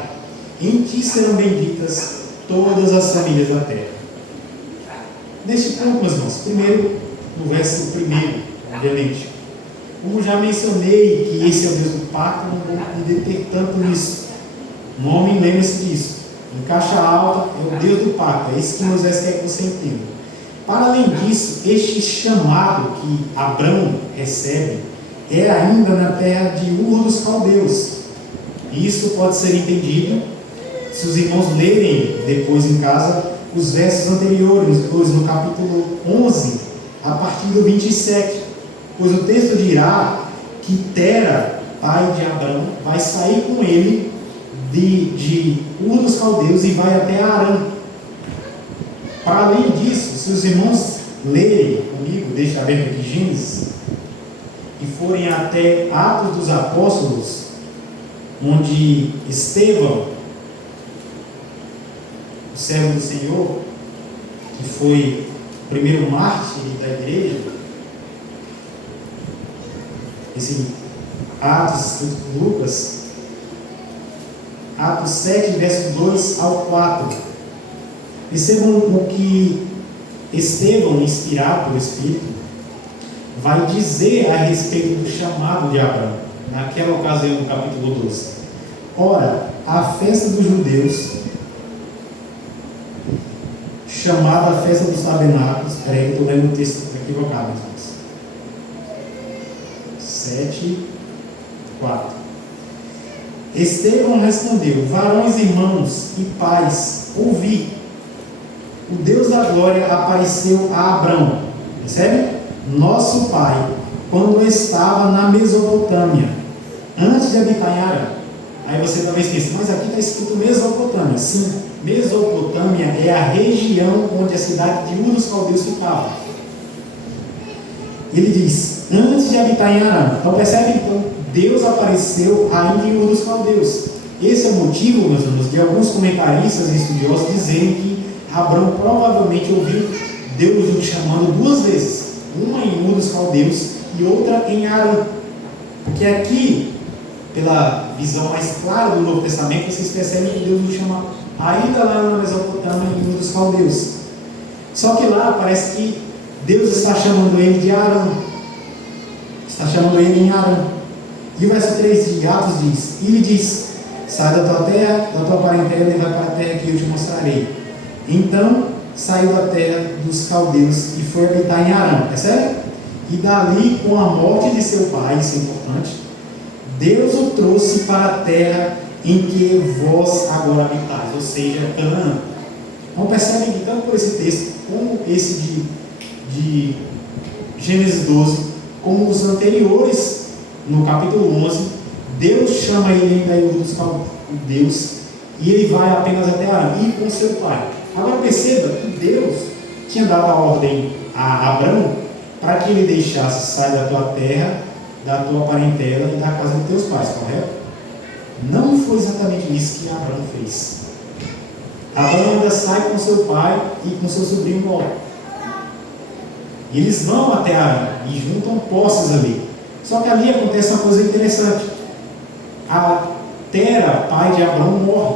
Em ti serão benditas todas as famílias da terra. Neste ponto, meus irmãos, primeiro, no verso 1, obviamente, como já mencionei que esse é o Deus do pacto, não vou me deter tanto nisso. O nome, lembre-se disso. Em caixa alta, é o Deus do pacto. É isso que Moisés quer que você entenda. Para além disso, este chamado que Abrão recebe é ainda na terra de Ur dos Caldeus. Isso pode ser entendido se os irmãos lerem depois em casa os versos anteriores, no capítulo 11, a partir do 27. Pois o texto dirá que Tera, pai de Abrão, vai sair com ele de Ur dos Caldeus e vai até Arã. Para além disso, se os irmãos lerem comigo, deixa aberto aqui Gênesis, e forem até Atos dos Apóstolos, onde Estevão, o servo do Senhor, que foi o primeiro mártir da igreja, esse Atos de Lucas, Atos 7, verso 2 ao 4. Percebam o que Estevão, inspirado pelo Espírito, vai dizer a respeito do chamado de Abraão, naquela ocasião, no capítulo 12. Ora, a festa dos judeus, chamada a festa dos tabernáculos, peraí, estou lendo o texto equivocado, irmãos. 7, 4. Estevão respondeu: varões, irmãos e pais, ouvi. O Deus da glória apareceu a Abrão, percebe? Nosso pai, quando estava na Mesopotâmia, antes de habitar em Arã. Aí você talvez pense, mas aqui está escrito Mesopotâmia. Sim, Mesopotâmia é a região onde a cidade de Ur dos Caldeus ficava. Ele diz, antes de habitar em Arã. Então percebe? Então, Deus apareceu ainda em Ur dos Caldeus. Esse é o motivo, meus irmãos, de alguns comentaristas e estudiosos dizerem que Abrão provavelmente ouviu Deus o chamando duas vezes, uma em Ur dos Caldeus e outra em Arã. Porque aqui, pela visão mais clara do Novo Testamento, vocês percebem que Deus o chama ainda lá na Mesopotâmia, em Ur dos Caldeus. Só que lá parece que Deus está chamando ele de Arã. Está chamando ele em Arã. E o verso 3 de Atos diz, e ele diz, sai da tua terra, da tua parentela e vai para a terra que eu te mostrarei. Então, saiu da terra dos caldeus e foi habitar em Arã, percebe? E dali, com a morte de seu pai, isso é importante, Deus o trouxe para a terra em que vós agora habitais, ou seja, Canaã. Então percebem que tanto por esse texto, como esse de Gênesis 12, como os anteriores, no capítulo 11, Deus chama ele ainda em Ur dos Caldeus e ele vai apenas até Arã, e com seu pai. Agora perceba que Deus tinha dado a ordem a Abrão para que ele deixasse sair da tua terra, da tua parentela e da casa dos teus pais, correto? Não foi exatamente isso que Abrão fez. Abrão ainda sai com seu pai e com seu sobrinho Ló. E eles vão até Arã e juntam posses ali. Só que ali acontece uma coisa interessante. A Tera, pai de Abrão, morre.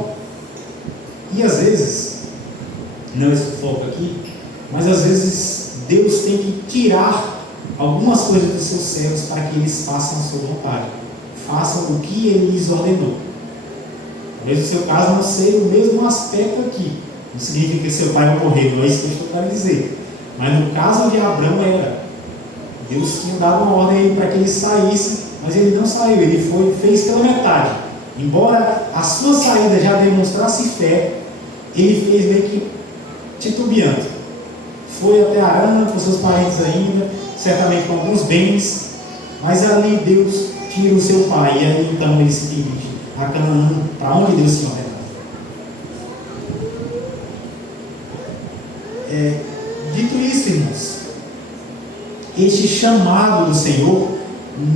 E às vezes, não é esse foco aqui, mas às vezes Deus tem que tirar algumas coisas dos seus servos para que eles façam a sua vontade, façam o que ele lhes ordenou. Talvez o seu caso não seja o mesmo aspecto aqui, não significa que seu pai vai morrer, não é isso que eu estou querendo dizer, mas no caso de Abrão era, Deus tinha dado uma ordem para que ele saísse, mas ele não saiu, ele fez pela metade. Embora a sua saída já demonstrasse fé, ele fez meio que titubeando. Foi até Arã com seus parentes ainda, certamente com alguns bens, Mas ali Deus tira o seu pai, e aí então ele se dirige a Canaã, para onde Deus tinha ordenado. Dito isso, irmãos, este chamado do Senhor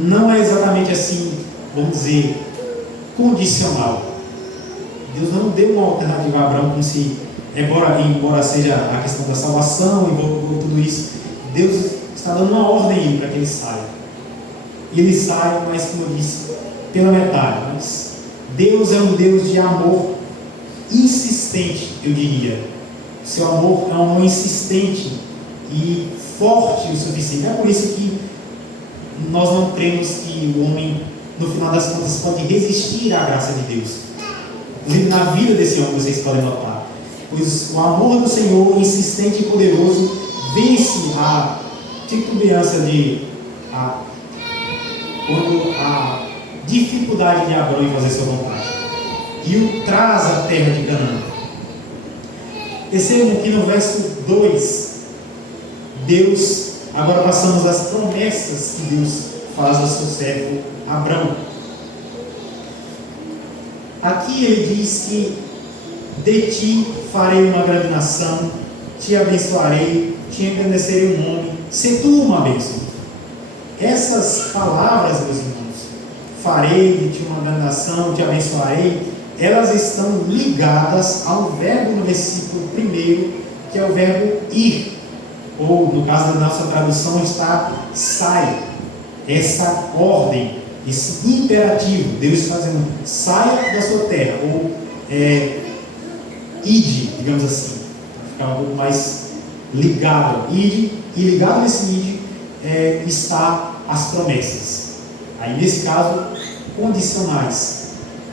não é exatamente assim, vamos dizer, condicional. Deus não deu uma alternativa a Abraão como se, embora seja a questão da salvação e tudo isso, Deus está dando uma ordem para que ele saia. Ele sai, mas como eu disse, pela metade. Mas Deus é um Deus de amor insistente, eu diria. Seu amor é um amor insistente e forte o suficiente. É por isso que nós não cremos que o homem, no final das contas, pode resistir à graça de Deus. Inclusive na vida desse homem, vocês podem notar. Pois o amor do Senhor, insistente e poderoso, vence a titubeância a dificuldade de Abraão em fazer sua vontade. E o traz à terra de Canaã. Percebam que no verso 2, Deus, agora passamos às promessas que Deus faz ao seu servo Abraão. Aqui ele diz que de ti farei uma grande nação, te abençoarei, te engrandecerei o nome, se tu uma bênção. Essas palavras, meus irmãos, farei de ti uma grande nação, te abençoarei, elas estão ligadas ao verbo no versículo 1, que é o verbo ir, ou no caso da nossa tradução está sai. Essa ordem, esse imperativo, Deus está dizendo, saia da sua terra, ou ide, digamos assim, para ficar um pouco mais ligado, ide, e ligado nesse ide está as promessas. Aí nesse caso, condicionais.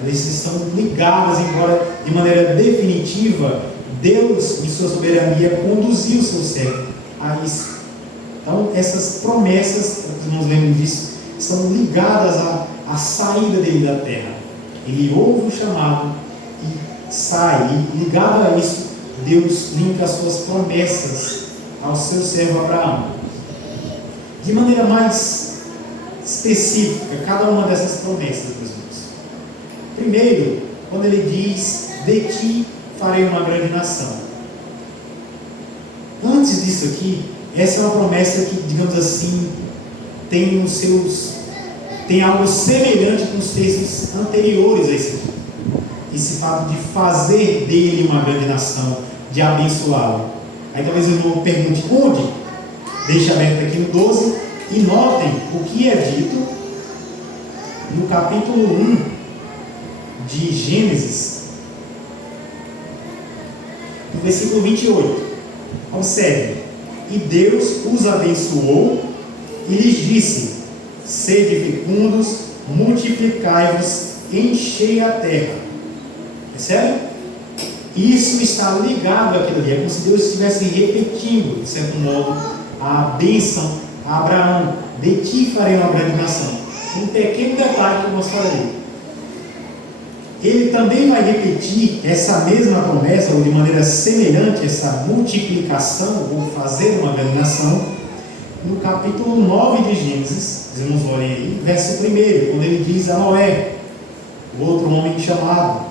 Elas estão ligadas, embora de maneira definitiva, Deus, em sua soberania, conduziu o seu servo a isso. Então, essas promessas, os irmãos lembram disso, são ligadas à saída dele da terra. Ele ouve o chamado e sai. E ligado a isso, Deus linka as suas promessas ao seu servo Abraão. De maneira mais específica, cada uma dessas promessas, meus irmãos. Primeiro, quando ele diz, de ti farei uma grande nação. Antes disso aqui, essa é uma promessa que, digamos assim, tem algo semelhante com os textos anteriores a esse aqui. Esse fato de fazer dele uma grande nação, de abençoá-lo. Aí talvez o irmão pergunte, onde? Deixa aberto aqui no 12, e notem o que é dito no capítulo 1 de Gênesis, no versículo 28. Observe, e Deus os abençoou e lhes disse, sede fecundos, multiplicai-vos, enchei a terra. Percebe? Isso está ligado àquilo ali, é como se Deus estivesse repetindo, de certo modo, a bênção a Abraão, de ti farei uma grande nação. Um pequeno detalhe que eu mostrarei. Ele também vai repetir essa mesma promessa, ou de maneira semelhante, essa multiplicação, ou fazer uma grande nação, no capítulo 9 de Gênesis, os irmãos olhem aí, verso 1, quando ele diz a Noé, o outro homem chamado,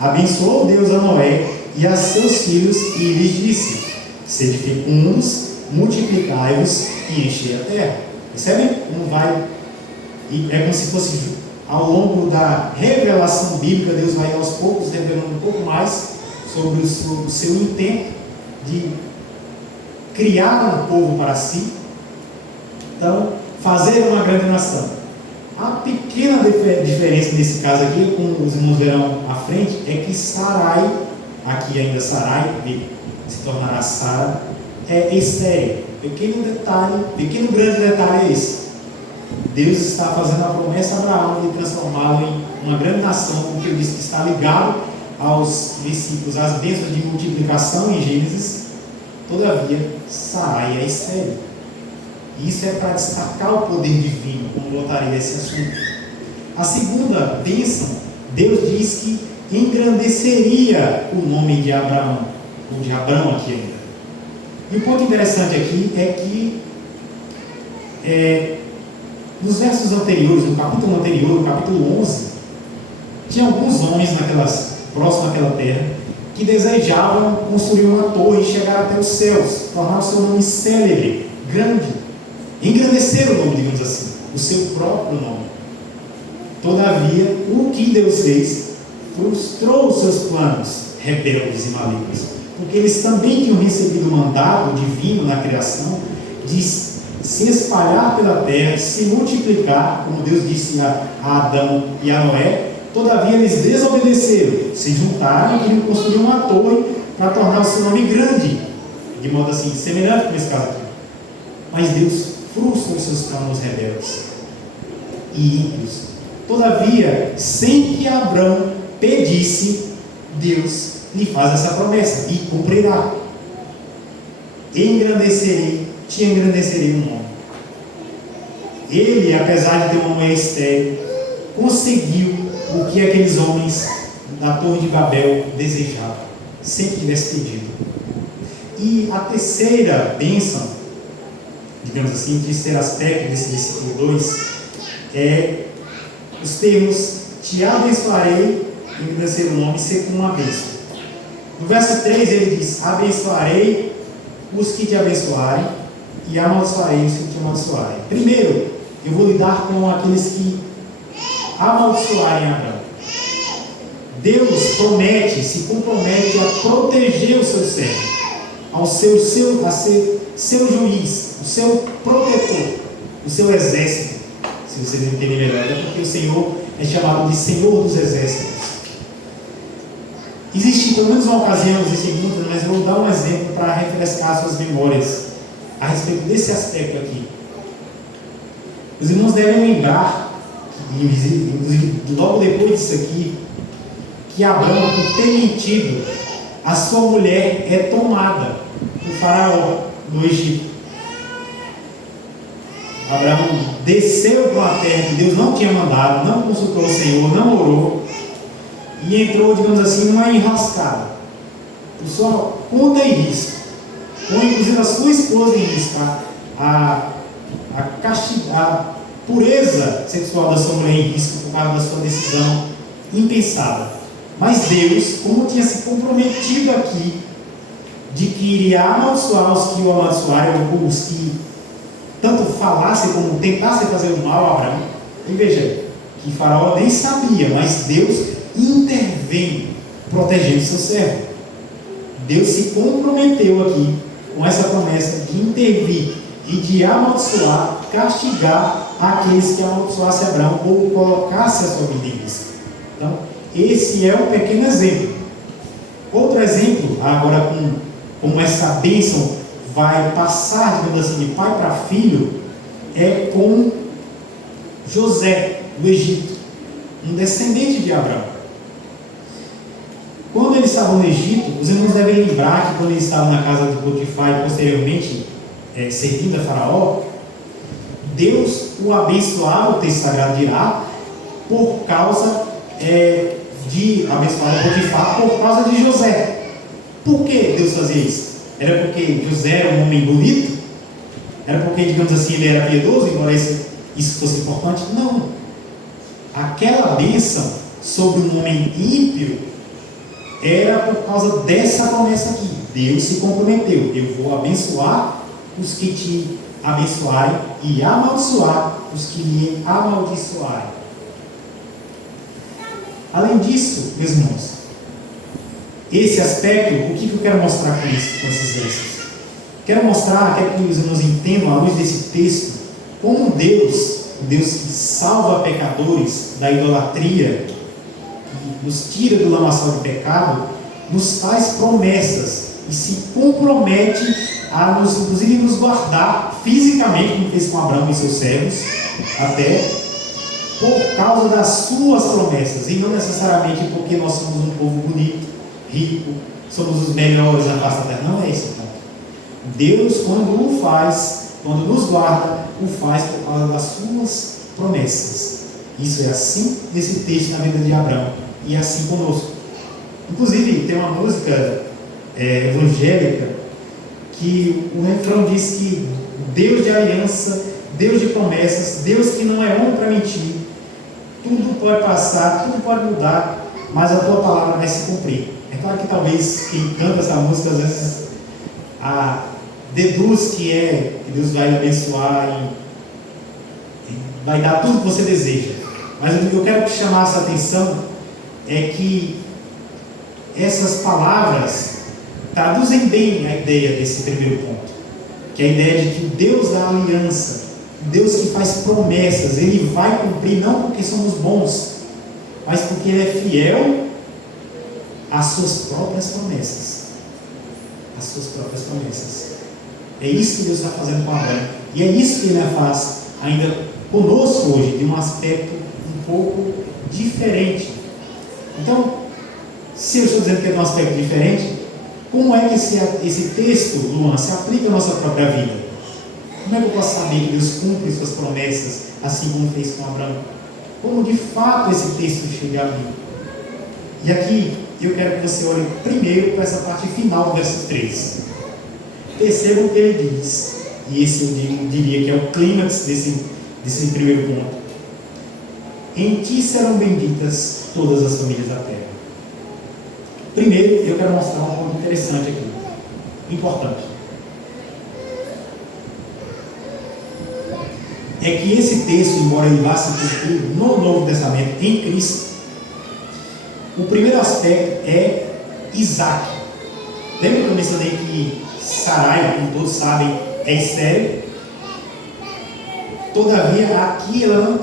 abençoou Deus a Noé e a seus filhos, e lhes disse, sede fecundos, multiplicai-vos e enchei a terra. Percebem? Como vai, e é como se fosse ao longo da revelação bíblica, Deus vai aos poucos revelando um pouco mais sobre o seu intento de criar um povo para si. Então, fazer uma grande nação. A pequena diferença nesse caso aqui, como os irmãos verão à frente, é que Sarai, aqui ainda Sarai, se tornará Sara, é estéril. Pequeno grande detalhe é esse. Deus está fazendo a promessa a Abraão de transformá-lo em uma grande nação, porque ele disse que está ligado aos versículos, às bênçãos de multiplicação em Gênesis. Todavia, Sarai é estéril. E isso é para destacar o poder divino, como voltarei a esse assunto. A segunda bênção, Deus diz que engrandeceria o nome de Abraão, ou de Abrão aqui ainda. E o ponto interessante aqui é que Nos versos anteriores, no capítulo anterior, no capítulo 11, tinha alguns homens próximos àquela terra que desejavam construir uma torre e chegar até os céus, tornar o seu nome célebre, grande, engrandecer o nome, digamos assim, o seu próprio nome. Todavia, o que Deus fez frustrou os seus planos rebeldes e malignos, porque eles também tinham recebido o mandato divino na criação de se espalhar pela terra, se multiplicar, como Deus disse a Adão e a Noé. Todavia eles desobedeceram, se juntaram e queriam construir uma torre para tornar o seu nome grande, de modo assim, semelhante com esse caso aqui. Mas Deus frustra os seus planos rebeldes e ímpios. Todavia, sem que Abrão pedisse, Deus lhe faz essa promessa e cumprirá. Te engrandecerei no nome. Ele, apesar de ter uma mulher estéril, conseguiu o que aqueles homens da Torre de Babel desejavam, sem que tivesse pedido. E a terceira bênção, digamos assim, o terceiro aspecto desse versículo 2, é os termos: te abençoarei, engrandecer o nome, ser como uma bênção. No verso 3 ele diz: abençoarei os que te abençoarem e amaldiçoarei os que te amaldiçoarem. Primeiro, eu vou lidar com aqueles que amaldiçoarem Abraão. Deus se compromete a proteger o seu servo, a ser seu juiz, o seu protetor, o seu exército. Se vocês entenderem melhor, é porque o Senhor é chamado de Senhor dos Exércitos. Existe pelo menos uma ocasião, existem muitas, mas eu vou dar um exemplo para refrescar suas memórias a respeito desse aspecto aqui. Os irmãos devem lembrar, inclusive logo depois disso aqui, que Abraão, por ter mentido, a sua mulher é tomada por Faraó no Egito. Abraão desceu para uma terra que Deus não tinha mandado, não consultou o Senhor, não orou, e entrou, digamos assim, numa enrascada, por sua conta e risco, com inclusive a sua esposa em risco, a pureza sexual da sua mulher em risco por causa da sua decisão impensada. Mas Deus, como tinha se comprometido aqui, de que iria amaldiçoar os que o amaldiçoarem, ou os que tanto falassem como tentassem fazer o mal a Abraão. E veja, que Faraó nem sabia, mas Deus intervém protegendo seu servo. Deus se comprometeu aqui com essa promessa de intervir e de amaldiçoar, castigar aqueles que amaldiçoassem Abraão ou colocassem a sua vida em risco. Então, esse é um pequeno exemplo. Outro exemplo, agora como essa bênção vai passar, digamos assim, de pai para filho, é com José, do Egito, um descendente de Abraão. Quando eles estavam no Egito, os irmãos devem lembrar que quando eles estavam na casa de Potifar e posteriormente servindo a Faraó, Deus o abençoava, o texto sagrado dirá, por causa de abençoar Potifar, por causa de José. Por que Deus fazia isso? Era porque José era um homem bonito? Era porque, digamos assim, ele era piedoso, embora isso fosse importante? Não. Aquela bênção sobre um homem ímpio era por causa dessa promessa aqui. Deus se comprometeu: eu vou abençoar os que te abençoarem e amaldiçoar os que lhe amaldiçoarem. Além disso, meus irmãos, esse aspecto, o que eu quero mostrar com isso, com esses versos? Quero mostrar, quero que os irmãos entendam, à luz desse texto, como Deus, o Deus que salva pecadores da idolatria, que nos tira do lamaçal de pecado, nos faz promessas e se compromete a inclusive nos guardar fisicamente, como fez com Abraão e seus servos, até por causa das suas promessas, e não necessariamente porque nós somos um povo bonito, rico, somos os melhores na face da terra. Não é esse o ponto. Deus, quando nos guarda, o faz por causa das suas promessas. Isso é assim nesse texto na vida de Abraão, e é assim conosco. Inclusive, tem uma música evangélica que o refrão diz que Deus de aliança Deus de promessas, Deus que não é homem para mentir. Tudo pode passar, tudo pode mudar, mas a tua palavra vai se cumprir. É claro que talvez quem canta essa música às vezes deduz que Deus vai lhe abençoar e vai dar tudo que você deseja. Mas eu quero te chamar essa atenção é que essas palavras traduzem bem a ideia desse primeiro ponto, que é a ideia de que Deus da aliança, Deus que faz promessas, Ele vai cumprir não porque somos bons, mas porque Ele é fiel às suas próprias promessas. As suas próprias promessas. É isso que Deus está fazendo com Abraão. E é isso que Ele faz ainda conosco hoje, de um aspecto um pouco diferente. Então, se eu estou dizendo que é de um aspecto diferente, como é que esse texto, Luan, se aplica à nossa própria vida? Como é que eu posso saber que Deus cumpre suas promessas, assim como fez com Abraão? Como de fato esse texto chega a mim? E aqui eu quero que você olhe primeiro para essa parte final do verso 3. Perceba o que ele diz, e esse eu diria que é o clímax desse primeiro ponto. Em ti serão benditas todas as famílias da terra. Primeiro, eu quero mostrar um ponto interessante aqui, importante. É que esse texto, embora ele vá se cumprir no Novo Testamento em Cristo, o primeiro aspecto é Isaac. Lembra que eu mencionei que Sarai, como todos sabem, é estéril? Todavia, aqui ela não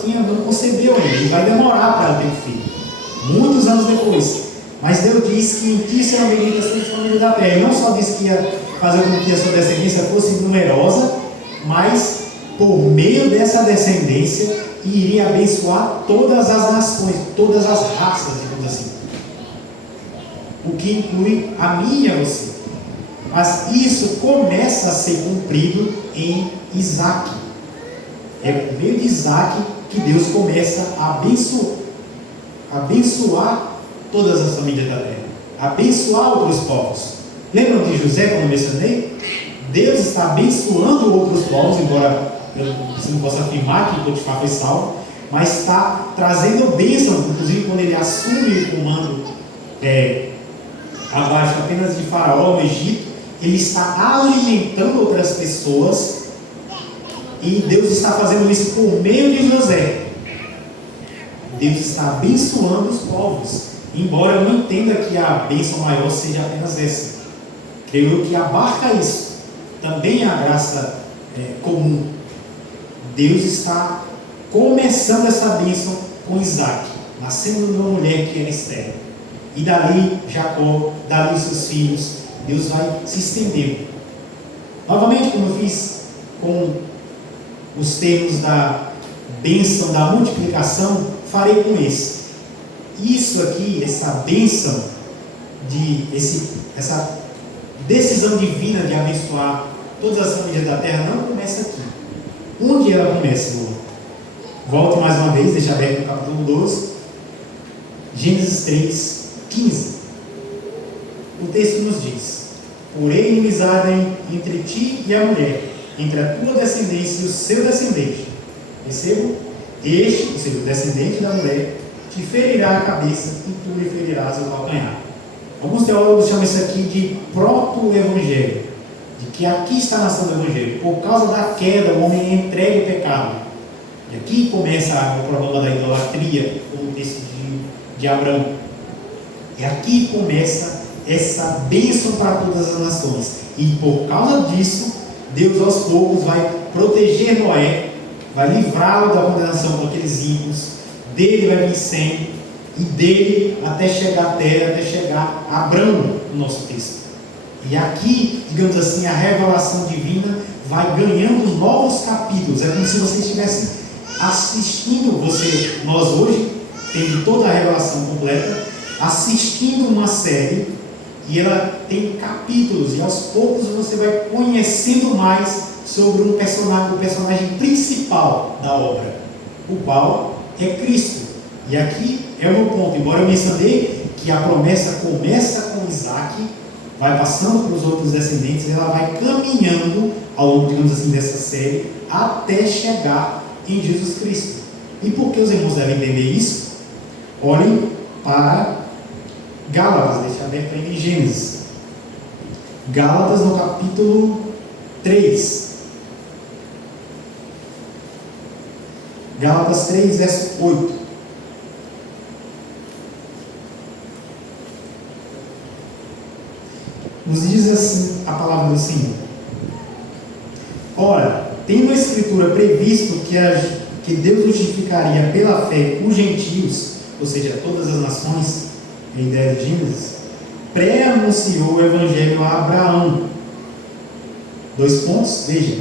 concebeu ainda, e vai demorar para ela ter um filho, muitos anos depois. Mas Deus disse que em ti serão benditas todas as famílias da terra. E não só disse que ia fazer com que a sua descendência fosse numerosa, mas por meio dessa descendência iria abençoar todas as nações, todas as raças, digamos assim. O que inclui a mim e a você. Mas isso começa a ser cumprido em Isaac. É por meio de Isaac que Deus começa a abençoar todas as famílias da terra, abençoar outros povos. Lembram de José, como eu mencionei? Deus está abençoando outros povos, embora você não possa afirmar que Potifar foi salvo, mas está trazendo bênção, inclusive quando ele assume o comando abaixo apenas de Faraó no Egito, ele está alimentando outras pessoas, e Deus está fazendo isso por meio de José. Deus está abençoando os povos, embora eu não entenda que a bênção maior seja apenas essa. Creio que abarca isso. Também a graça comum. Deus está começando essa bênção com Isaac, nascendo de uma mulher que era estéril. E dali Jacó, dali os seus filhos, Deus vai se estendendo. Novamente, como eu fiz com os termos da bênção, da multiplicação, farei com esse. Isso aqui, essa bênção, essa decisão divina de abençoar todas as famílias da terra não começa aqui. Onde ela começa, Lula? Volte mais uma vez, deixa aberto no capítulo 12, Gênesis 3, 15. O texto nos diz: porém, inimizade entre ti e a mulher, entre a tua descendência e o seu descendente. Percebam? Este, ou seja, o descendente da mulher, te ferirá a cabeça e tu lhe ferirás o calcanhar. Alguns teólogos chamam isso aqui de proto-evangelho, de que aqui está nascendo o evangelho. Por causa da queda, o homem é entregue ao pecado. E aqui começa o problema da idolatria, como o texto de Abraão. E aqui começa essa bênção para todas as nações. E por causa disso, Deus aos poucos vai proteger Noé, vai livrá-lo da condenação por aqueles ímpios, dele vai vir incêndio, e dele até chegar à terra, até chegar a Abraão, no nosso texto. E aqui, digamos assim, a revelação divina vai ganhando novos capítulos. É como se você estivesse assistindo, nós hoje, tendo toda a revelação completa, assistindo uma série, e ela tem capítulos, e aos poucos você vai conhecendo mais sobre o personagem principal da obra, o qual é Cristo. E aqui é o meu ponto, embora eu mencionei que a promessa começa com Isaac, vai passando para os outros descendentes, ela vai caminhando ao longo, digamos assim, dessa série, até chegar em Jesus Cristo. E por que os irmãos devem entender isso? Olhem para Gálatas, deixa aberto aí em Gênesis. Gálatas no capítulo 3. Gálatas 3, verso 8. Nos diz assim a palavra do Senhor: ora, tendo a Escritura previsto que Deus justificaria pela fé os gentios, ou seja, todas as nações, a ideia de Gênesis, pré-anunciou o Evangelho a Abraão. 2 pontos, veja: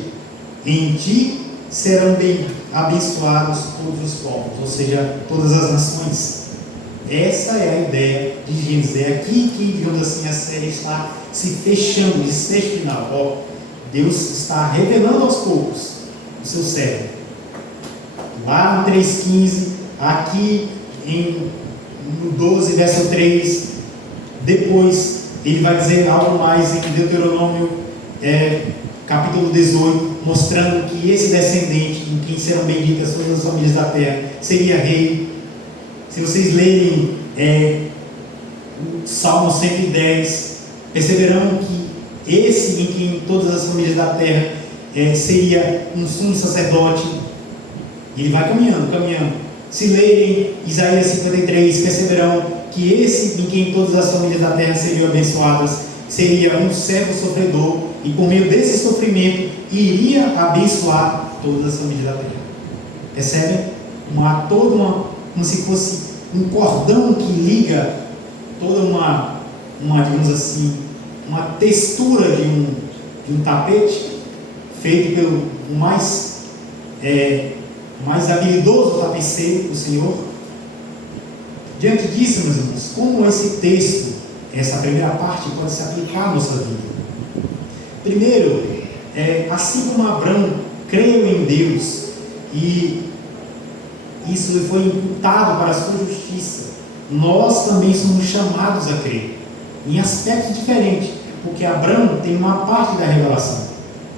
em ti serão bem abençoados todos os povos, ou seja, todas as nações. Essa é a ideia de Gênesis. É aqui que, digamos assim, a série está se fechando, desfecho final. Ó, Deus está revelando aos poucos o seu servo. Lá no 3,15, aqui no 12, verso 3, depois ele vai dizer algo mais em Deuteronômio, capítulo 18, mostrando que esse descendente, em quem serão benditas todas as famílias da terra, seria rei. Se vocês lerem o Salmo 110, perceberão que esse em quem todas as famílias da terra seria um sumo sacerdote. Ele vai caminhando. Se lerem Isaías 53, perceberão que esse em quem todas as famílias da terra seriam abençoadas seria um servo sofredor, e por meio desse sofrimento iria abençoar todas as famílias da terra. Percebem? Como se fosse um cordão que liga toda uma digamos assim, uma textura de um tapete feito pelo mais habilidoso tapeceiro, o Senhor. Diante disso, meus irmãos, como esse texto, essa primeira parte, pode se aplicar à nossa vida? Primeiro, assim como Abraão creu em Deus e isso foi imputado para a sua justiça, nós também somos chamados a crer, em aspectos diferentes, porque Abraão tem uma parte da revelação.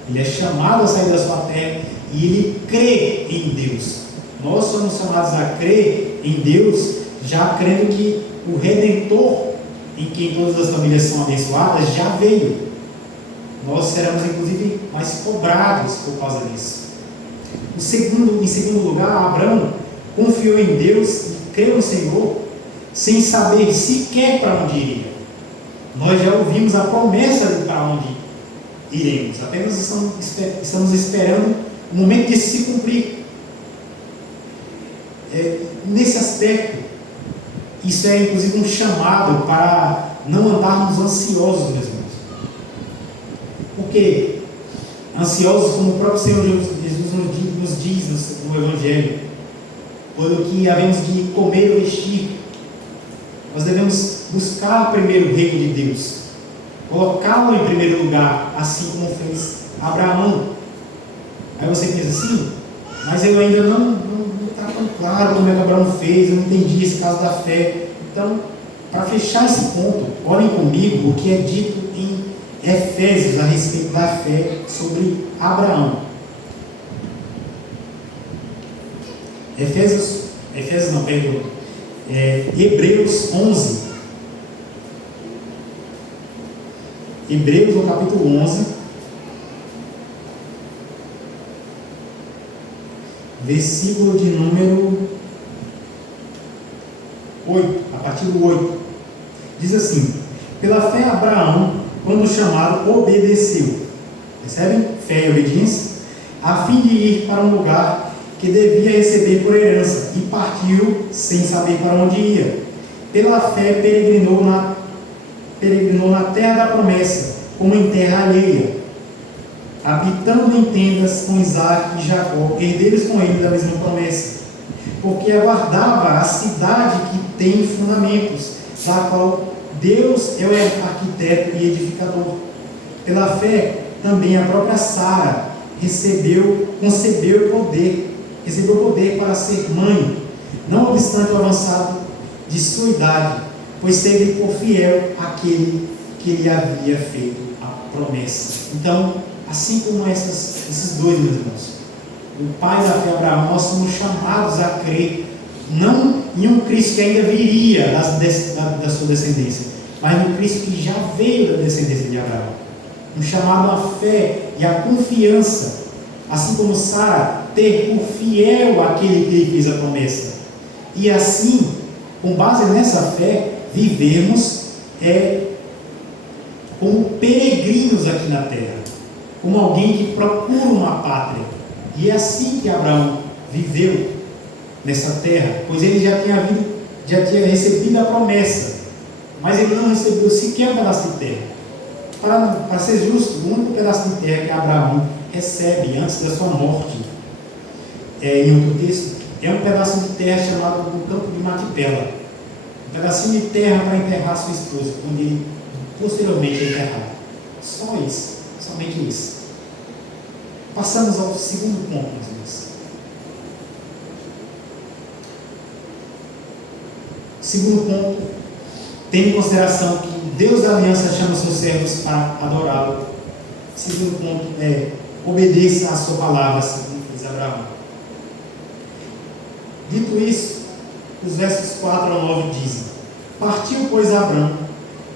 Ele é chamado a sair da sua terra e ele crê em Deus. Nós somos chamados a crer em Deus, já crendo que o Redentor, em quem todas as famílias são abençoadas, já veio. Nós seremos inclusive mais cobrados por causa disso. Em segundo lugar, Abraão confiou em Deus e creu no Senhor, sem saber sequer para onde iria. Nós já ouvimos a promessa de para onde iremos, apenas estamos esperando o momento de se cumprir. Nesse aspecto, isso é inclusive um chamado para não andarmos ansiosos, meus irmãos. Porque ansiosos, como o próprio Senhor Jesus nos diz no Evangelho, pelo que havemos de comer ou vestir, nós devemos buscar primeiro o reino de Deus, colocá-lo em primeiro lugar, assim como fez Abraão. Aí você pensa assim, mas eu ainda não está tão claro como é que Abraão fez, eu não entendi esse caso da fé. Então, para fechar esse ponto, olhem comigo o que é dito em Efésios a respeito da fé sobre Abraão. Hebreus 11. Hebreus no capítulo 11, versículo de número 8, a partir do 8, diz assim: pela fé Abraão, quando chamado, obedeceu. Percebem? Fé e obediência, a fim de ir para um lugar que devia receber por herança, e partiu sem saber para onde ia. Pela fé peregrinou na terra da promessa, como em terra alheia, habitando em tendas com Isaque e Jacó, herdeiros com ele da mesma promessa, porque aguardava a cidade que tem fundamentos, da qual Deus é o arquiteto e edificador. Pela fé também a própria Sara concebeu poder para ser mãe, não obstante o avançado de sua idade, pois teve por fiel aquele que ele havia feito a promessa. Então, assim como esses dois, meus irmãos, o pai da fé Abraão, nós somos chamados a crer não em um Cristo que ainda viria da sua descendência, mas no Cristo que já veio da descendência de Abraão. Um chamado à fé e à confiança, assim como Sara, ter por fiel aquele que lhe fez a promessa. E assim, com base nessa fé, vivemos como peregrinos aqui na terra, como alguém que procura uma pátria. E é assim que Abraão viveu nessa terra, pois ele já tinha recebido a promessa, mas ele não recebeu sequer um pedaço de terra. Para ser justo, o único pedaço de terra que Abraão recebe antes da sua morte, em outro texto, é um pedaço de terra chamado do campo de Macpela, um pedacinho de terra para enterrar sua esposa, onde ele posteriormente é enterrado. Só isso, somente isso. Passamos ao segundo ponto, meus irmãos. Segundo ponto, tendo em consideração que Deus da aliança chama seus servos para adorá-lo. Segundo ponto é: obedeça a sua palavra, segundo fez Abraão. Dito isso, os versos 4 a 9 dizem: Partiu, pois, Abraão,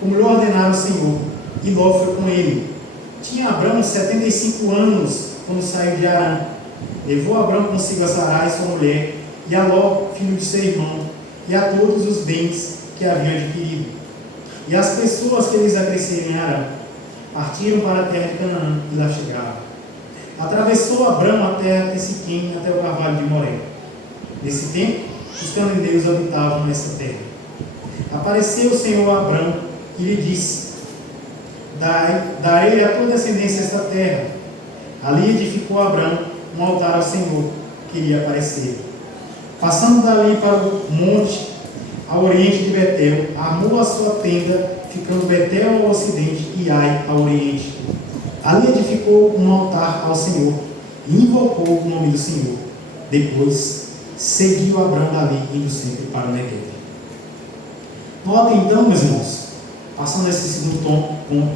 como lhe ordenara o Senhor, e Ló foi com ele. Tinha Abraão 75 anos quando saiu de Harã. Levou Abraão consigo a Sarai, sua mulher, e a Ló, filho de seu irmão, e a todos os bens que haviam adquirido. E as pessoas que eles acresceram em Harã partiram para a terra de Canaã e lá chegaram. Atravessou Abraão a terra de Siquém até o carvalho de Moré. Nesse tempo, os cananeus habitavam nessa terra. Apareceu o Senhor a Abraão e lhe disse: Darei a tua descendência esta terra. Ali edificou Abraão um altar ao Senhor que lhe apareceu. Passando dali para o monte ao oriente de Betel, armou a sua tenda, ficando Betel ao ocidente e Ai ao oriente. Ali edificou um altar ao Senhor e invocou o nome do Senhor. Depois seguiu Abraão dali, indo sempre para o Neguev. Notem então, meus irmãos, passando esse segundo ponto,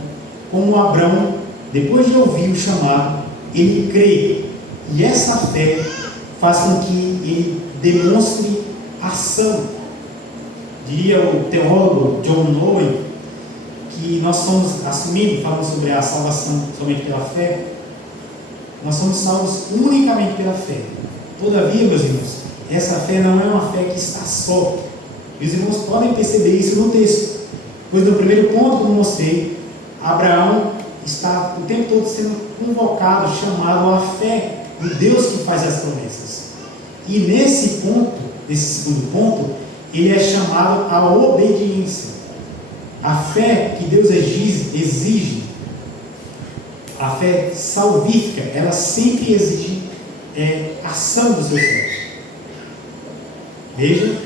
como Abraão, depois de ouvir o chamado, ele crê, e essa fé faz com que ele demonstre ação. Diria o teólogo John Owen que nós somos, assumindo, falando sobre a salvação somente pela fé, nós somos salvos unicamente pela fé. Todavia, meus irmãos, essa fé não é uma fé que está só. E os irmãos podem perceber isso no texto, pois no primeiro ponto que eu mostrei, Abraão está o tempo todo sendo convocado, chamado à fé do Deus que faz as promessas. E nesse ponto, nesse segundo ponto, ele é chamado à obediência. A fé que Deus exige, a fé salvífica, ela sempre exige ação dos seus filhos. Veja,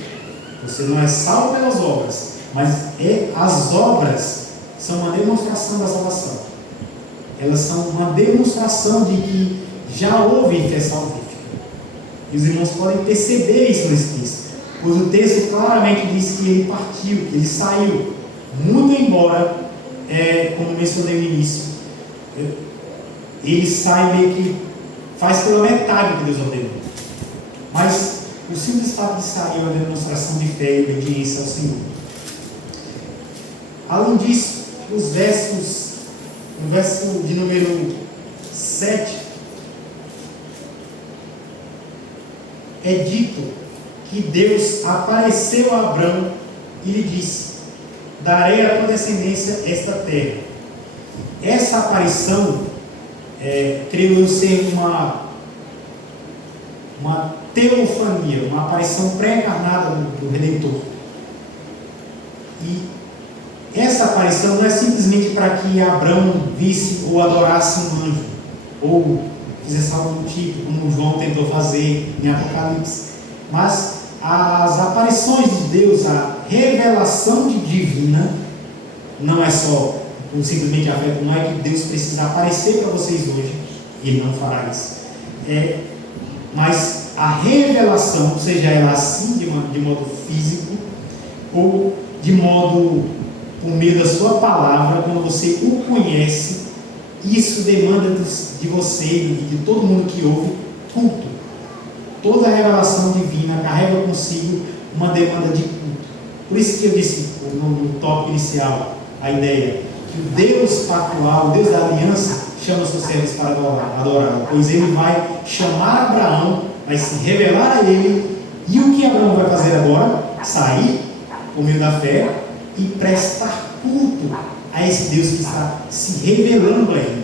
você não é salvo pelas obras, mas as obras são uma demonstração da salvação. Elas são uma demonstração de que já houve fé salvífica. E os irmãos podem perceber isso nesse texto, pois o texto claramente diz que ele partiu, que ele saiu, muito embora, como mencionei no início, ele sai meio que faz pela metade do que Deus ordenou. Mas o simples fato de sair é uma demonstração de fé e obediência ao Senhor. Além disso, no verso de número 7, é dito que Deus apareceu a Abraão e lhe disse: darei à tua descendência esta terra. Essa aparição, creio eu ser uma teofania, uma aparição pré-encarnada do Redentor. E essa aparição não é simplesmente para que Abraão visse ou adorasse um anjo, ou fizesse algo do tipo, como João tentou fazer em Apocalipse. Mas as aparições de Deus, a revelação divina, não é só simplesmente a fé, não é que Deus precisa aparecer para vocês hoje, e Ele não fará isso. Mas a revelação, seja ela assim de modo físico, ou de modo por meio da sua palavra, quando você o conhece, isso demanda de você e de todo mundo que ouve culto. Toda a revelação divina carrega consigo uma demanda de culto. Por isso que eu disse no tópico inicial, a ideia que o Deus pactual, o Deus da aliança, chama os seus servos para adorá-lo, pois ele vai chamar Abraão, vai se revelar a ele, e o que Abraão vai fazer agora? Sair por meio da fé e prestar culto a esse Deus que está se revelando a ele.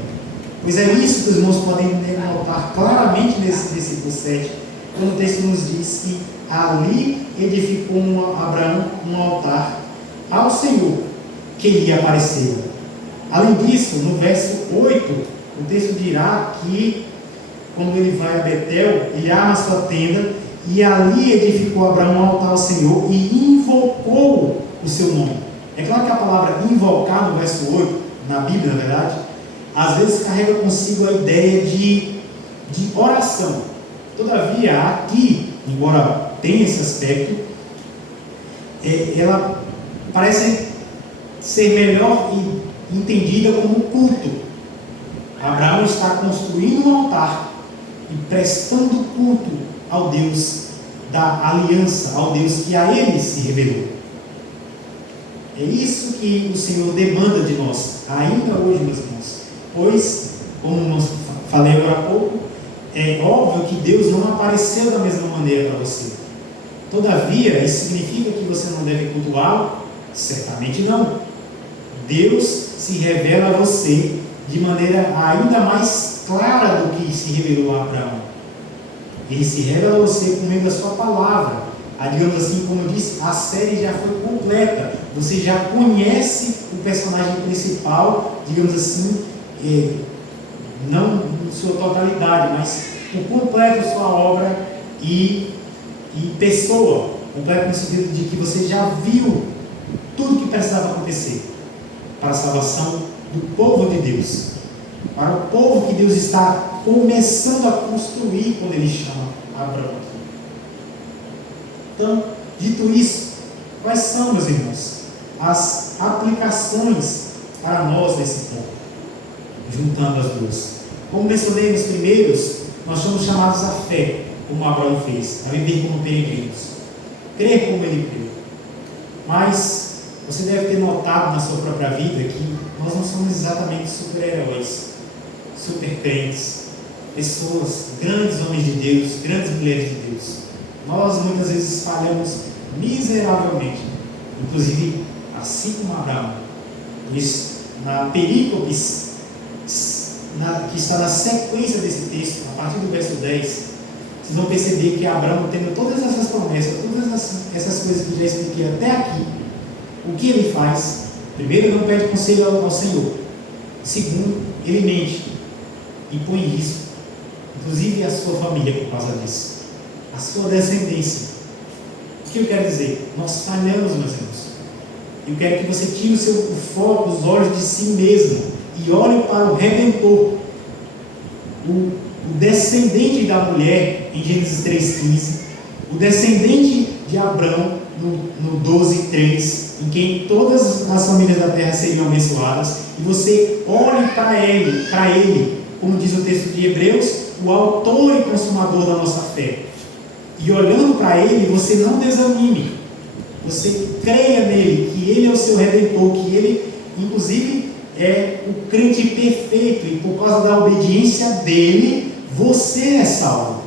Pois é isso que os irmãos podem notar claramente nesse versículo 7, quando o texto nos diz que ali edificou Abraão um altar ao Senhor que lhe apareceu. Além disso, no verso 8, o texto dirá que quando ele vai a Betel, ele arma a sua tenda e ali edificou Abraão um altar ao Senhor e invocou o seu nome. É claro que a palavra invocar no verso 8, na Bíblia, na verdade, às vezes carrega consigo a ideia de oração. Todavia, aqui, embora tenha esse aspecto, ela parece ser melhor entendida como culto. Abraão está construindo um altar e prestando culto ao Deus da aliança, ao Deus que a ele se revelou. É isso que o Senhor demanda de nós, ainda hoje, meus irmãos. Pois, como nós falei agora há pouco, é óbvio que Deus não apareceu da mesma maneira para você. Todavia, isso significa que você não deve cultuá-lo? Certamente não. Deus se revela a você de maneira ainda mais clara do que se revelou a Abraão. Ele se revela a você por meio da sua palavra. Digamos assim, como eu disse, a série já foi completa. Você já conhece o personagem principal, digamos assim, não em sua totalidade, mas por completo sua obra e pessoa. Completo no sentido de que você já viu tudo que precisava acontecer para a salvação do povo de Deus, para o povo que Deus está começando a construir quando Ele chama Abraão. Então, dito isso, quais são, meus irmãos, as aplicações para nós nesse ponto, juntando as duas? Como mencionei nos primeiros, nós somos chamados à fé, como Abraão fez, a viver como peregrinos, crer como ele creu. Mas você deve ter notado na sua própria vida que nós não somos exatamente super-heróis, super-crentes, pessoas, grandes homens de Deus, grandes mulheres de Deus. Nós muitas vezes falhamos miseravelmente, inclusive assim como Abraão. Isso, na perícope que está na sequência desse texto, a partir do verso 10, vocês vão perceber que Abraão, tendo todas essas promessas, todas essas coisas que já expliquei até aqui, o que ele faz? Primeiro, ele não pede conselho ao Senhor. Segundo, ele mente e põe em risco, inclusive a sua família por causa disso, a sua descendência. O que eu quero dizer? Nós falhamos, meus irmãos. Eu quero que você tire o foco, os olhos de si mesmo e olhe para o Redentor, o descendente da mulher, em Gênesis 3,15, o descendente de Abraão, no 12,3, em quem todas as famílias da terra seriam abençoadas, e você olhe para ele, como diz o texto de Hebreus, o autor e consumador da nossa fé. E olhando para ele, você não desanime, você creia nele, que ele é o seu Redentor, que ele, inclusive, é o crente perfeito, e por causa da obediência dele, você é salvo.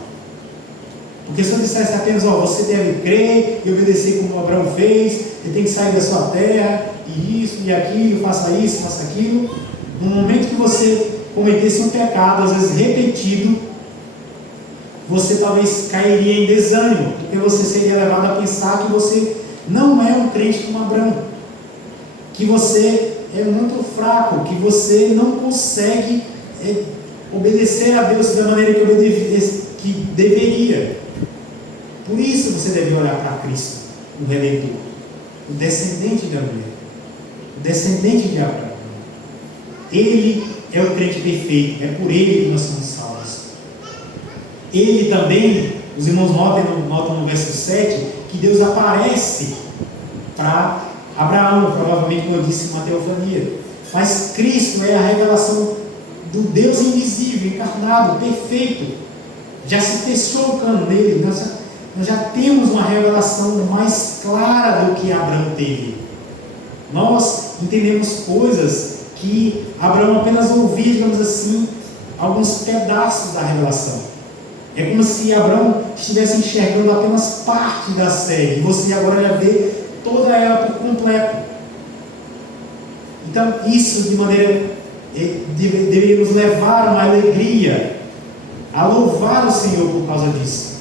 Porque se eu dissesse apenas, você deve crer e obedecer como Abraão fez, você tem que sair da sua terra, e isso e aquilo, faça isso, faça aquilo. No momento que você cometesse um pecado, às vezes repetido, você talvez cairia em desânimo, porque você seria levado a pensar que você não é um crente como Abraão, que você é muito fraco, que você não consegue obedecer a Deus da maneira que deveria. Por isso você deve olhar para Cristo, o Redentor, o descendente da mulher, o descendente de Abraão. Ele é o crente perfeito, é por ele que nós somos salvos. Ele também, os irmãos notam no verso 7, que Deus aparece para Abraão, provavelmente, como eu disse, uma teofania. Mas Cristo é a revelação do Deus invisível, encarnado, perfeito. Já se fechou o cano dele. Nós já temos uma revelação mais clara do que Abraão teve. Nós entendemos coisas que Abraão apenas ouvia, digamos assim, alguns pedaços da revelação. É como se Abraão estivesse enxergando apenas parte da série, e você agora já vê toda ela por completo. Então, isso de maneira deveria nos levar a uma alegria, a louvar o Senhor por causa disso.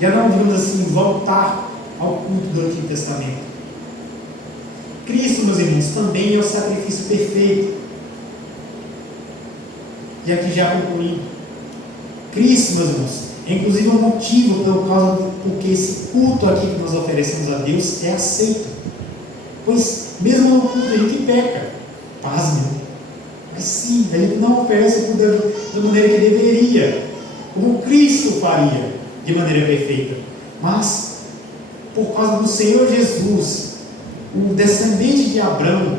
Já não, digamos assim, voltar ao culto do Antigo Testamento. Cristo, meus irmãos, também é o sacrifício perfeito. E aqui já concluindo. Cristo, meus irmãos, é inclusive um motivo porque esse culto aqui que nós oferecemos a Deus é aceito. Pois mesmo no culto a gente peca. Pasme. Mas sim, a gente não oferece o culto da maneira que deveria, como Cristo faria, de maneira perfeita. Mas, por causa do Senhor Jesus, o descendente de Abraão,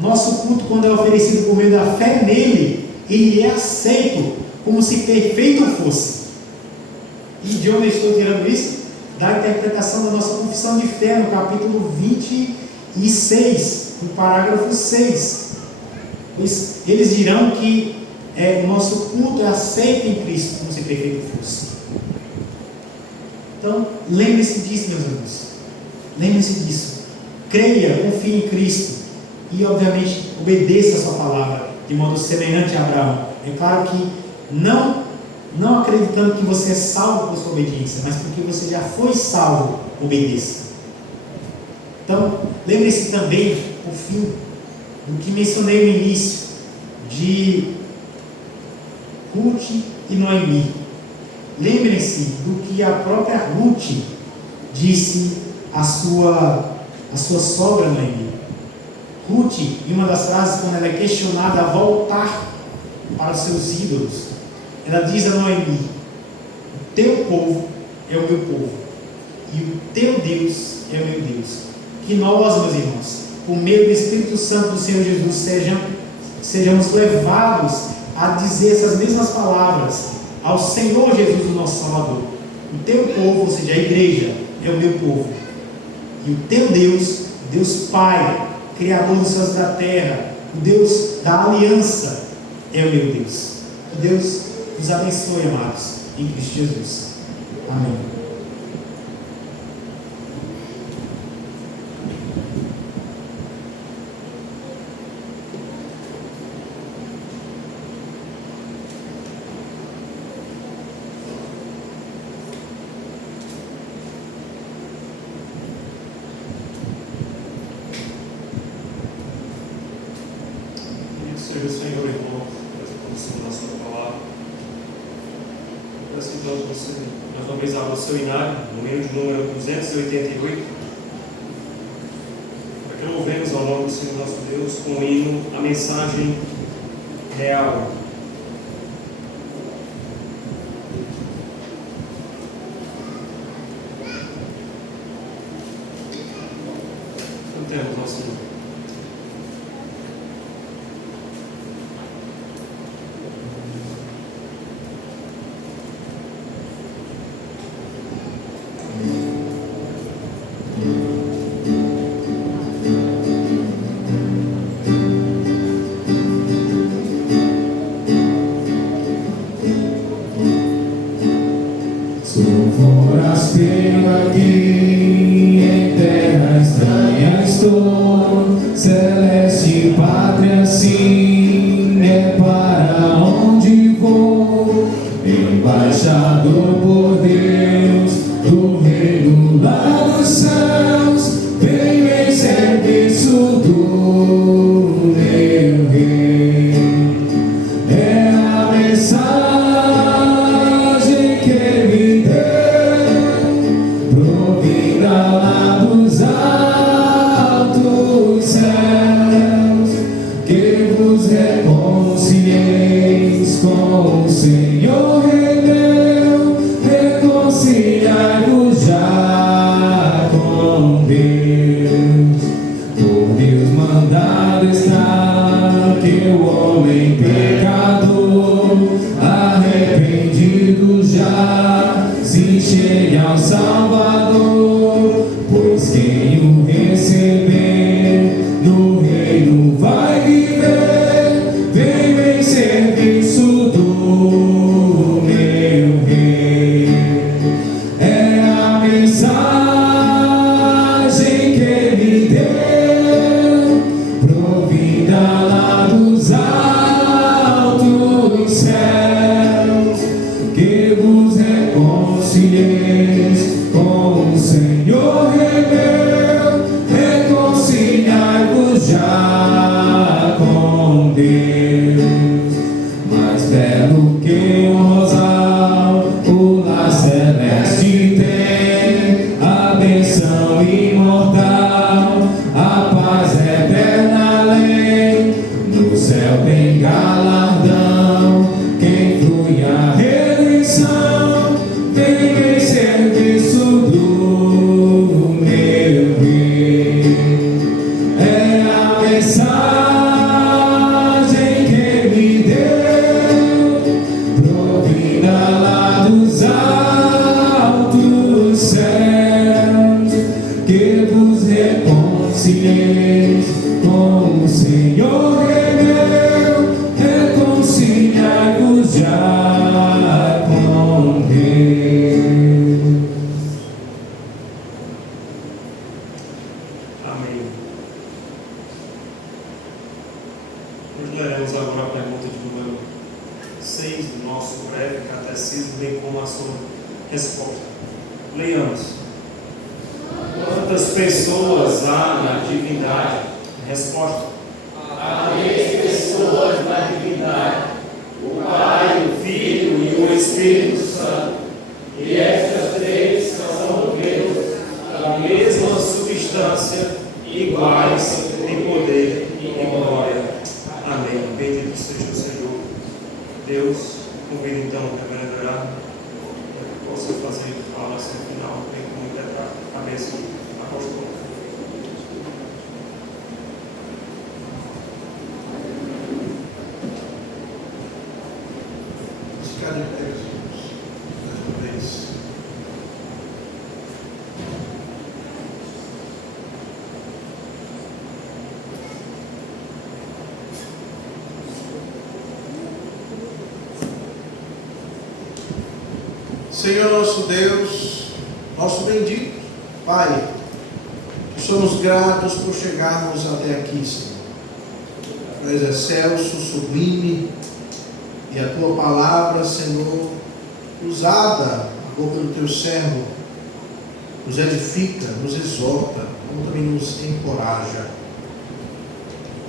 nosso culto, quando é oferecido por meio da fé nele, ele é aceito como se perfeito fosse. E de onde eu estou tirando isso? Da interpretação da nossa confissão de fé, no capítulo 26, no parágrafo 6. Pois eles dirão que o nosso culto é aceito em Cristo, como se perfeito fosse. Então, lembre-se disso, meus irmãos. Lembre-se disso. Creia, confie em Cristo e, obviamente, obedeça a sua palavra de modo semelhante a Abraão. É claro que não acreditando que você é salvo por sua obediência, mas porque você já foi salvo, obedeça. Então, lembre-se também, por fim, do que mencionei no início, de Ruth e Noemi. Lembrem-se do que a própria Ruth disse à sua sogra Noemi. Ruth, em uma das frases, quando ela é questionada a voltar para os seus ídolos, ela diz a Noemi: o teu povo é o meu povo, e o teu Deus é o meu Deus. Que nós, meus irmãos, por meio do Espírito Santo do Senhor Jesus, sejamos levados a dizer essas mesmas palavras ao Senhor Jesus, o nosso Salvador. O teu povo, ou seja, a igreja, é o meu povo, e o teu Deus, Deus Pai, Criador dos céus e da terra, o Deus da aliança, é o meu Deus. Que Deus nos abençoe, amados, em Cristo Jesus. Amém. Seja o Senhor, irmão, pela exposição da sua palavra. Peço então que você, mais uma vez, abra o seu inário, no hino de número 288, para que louvemos ao nome do Senhor nosso Deus com o hino A Mensagem Real. Cantemos ao Senhor. Forasteiro aqui em terra estranha estou, celeste pátria sim é para onde vou, embaixador por Deus do reino lá dos céus, venho em serviço do meu rei. É a mensagem com o Senhor meu, reconciliai-vos já com Deus. o Senhor remeu, reconciliai-vos já com Deus. Mais belo que um rosal, o lar celeste tem a bênção imortal, a paz eterna além, no céu tem galardão. Quem flui a redenção, vem em serviço do meu bem. É a mensagem que me deu, provinda lá dos altos céus, que vos reconcilieis com o Senhor remeu, reconciliai-vos já com Deus. Amém. Nós leremos agora a pergunta de número 6 do nosso breve catecismo, bem como a sua resposta. Leiamos. Quantas pessoas há na divindade? Resposta. Há 3 pessoas na divindade, o Pai, o Filho e o Espírito Santo. E estas 3 são Deus, A mesma substância, iguais em poder e glória. Amém. Bendito seja o Senhor. Deus, convido então o reverendo Gerardo para que possa fazer a oração final, bem como interpretar a bênção apostólica. Ficar de pé, irmãos, mais uma vez. Senhor nosso Deus, nosso bendito Pai, somos gratos por chegarmos até aqui, Senhor. Tu és excelso, sublime, e a tua palavra, Senhor, usada na boca do teu servo, nos edifica, nos exorta, como também nos encoraja.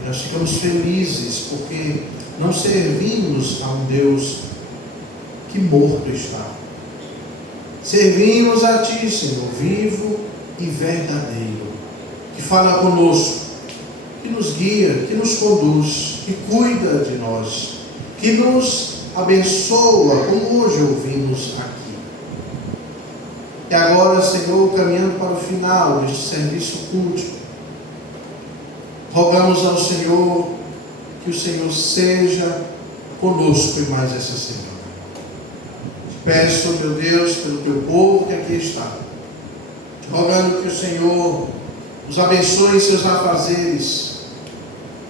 E nós ficamos felizes porque não servimos a um Deus que morto está. Servimos a Ti, Senhor, vivo e verdadeiro, que fala conosco, que nos guia, que nos conduz, que cuida de nós, que nos abençoa, como hoje ouvimos aqui. E agora, Senhor, caminhando para o final deste serviço culto, rogamos ao Senhor que o Senhor seja conosco em mais essa semana. Te peço, meu Deus, pelo teu povo que aqui está, te rogando que o Senhor os abençoe em seus afazeres,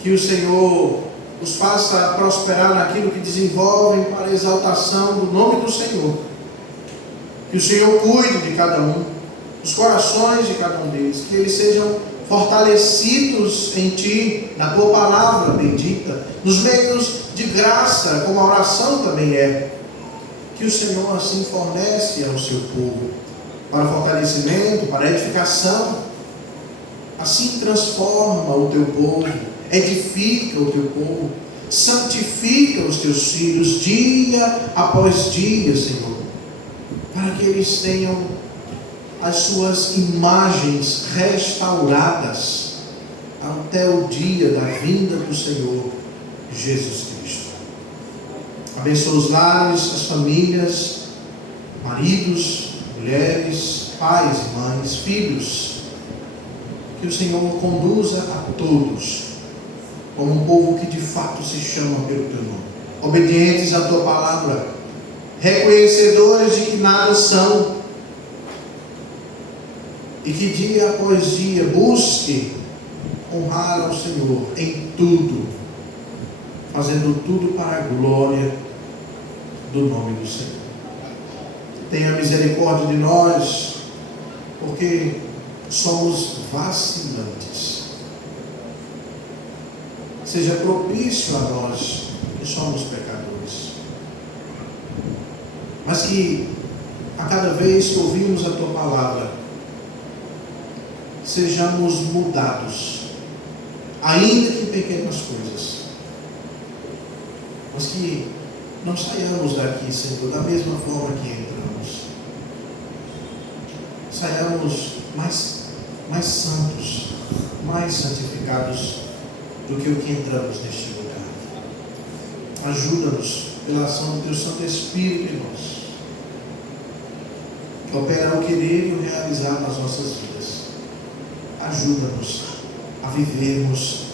que o Senhor os faça prosperar naquilo que desenvolvem para a exaltação do nome do Senhor. Que o Senhor cuide de cada um, dos corações de cada um deles, que eles sejam fortalecidos em Ti, na Tua palavra bendita, nos meios de graça, como a oração também é. Que o Senhor assim fornece ao seu povo, para fortalecimento, para edificação. Assim transforma o Teu povo, edifica o Teu povo, santifica os Teus filhos, dia após dia, Senhor, para que eles tenham as suas imagens restauradas até o dia da vinda do Senhor Jesus Cristo. Abençoa os lares, as famílias, maridos, mulheres, pais e mães, filhos. Que o Senhor conduza a todos como um povo que de fato se chama pelo Teu nome, obedientes à Tua palavra, reconhecedores de que nada são, e que dia após dia busque honrar ao Senhor em tudo, fazendo tudo para a glória do nome do Senhor. Tenha misericórdia de nós, porque somos vacilantes. Seja propício a nós, que somos pecadores, mas que a cada vez que ouvimos a Tua palavra, sejamos mudados, ainda que em pequenas coisas, mas que não saiamos daqui, Senhor, da mesma forma que entramos. Saiamos mais santos, mais santificados do que o que entramos neste lugar. Ajuda-nos pela ação do Teu Santo Espírito em nós, que opera o querer e o realizar nas nossas vidas. Ajuda-nos a vivermos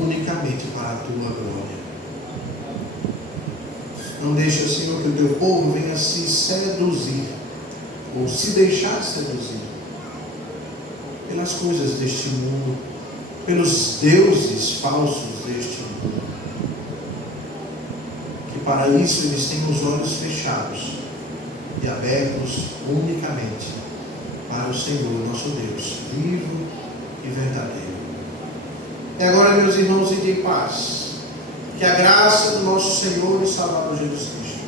unicamente para a Tua glória. Não deixa, Senhor, que o Teu povo venha se seduzir, ou se deixar seduzir pelas coisas deste mundo, pelos deuses falsos deste mundo, que para isso eles têm os olhos fechados e abertos unicamente para o Senhor, nosso Deus, vivo e verdadeiro. E agora, meus irmãos, ide em paz. Que a graça do nosso Senhor e Salvador Jesus Cristo,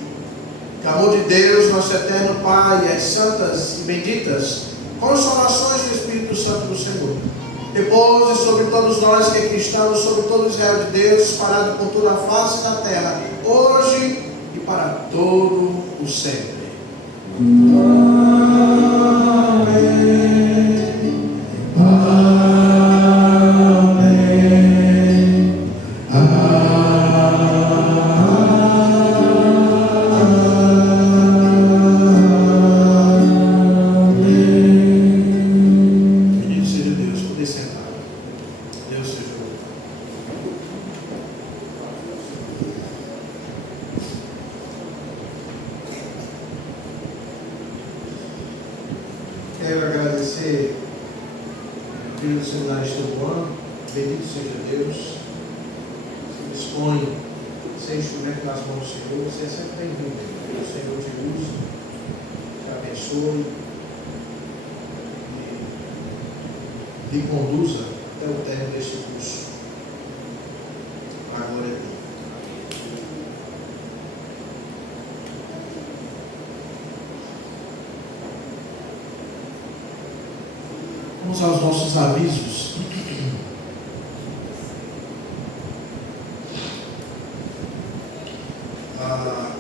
que o amor de Deus, nosso eterno Pai, e as santas e benditas consolações do Espírito Santo do Senhor, repouse sobre todos nós que aqui estamos, sobre todo Israel de Deus, espalhado por toda a face da terra, hoje e para todo o sempre. Quero agradecer ao filho do seminarista Juan, bendito seja Deus, se dispõe a ser instrumento nas mãos do Senhor. Você é sempre bem-vindo, que o Senhor te use, te abençoe e lhe conduza até o término deste curso, para a glória de Deus. Vamos aos nossos avisos.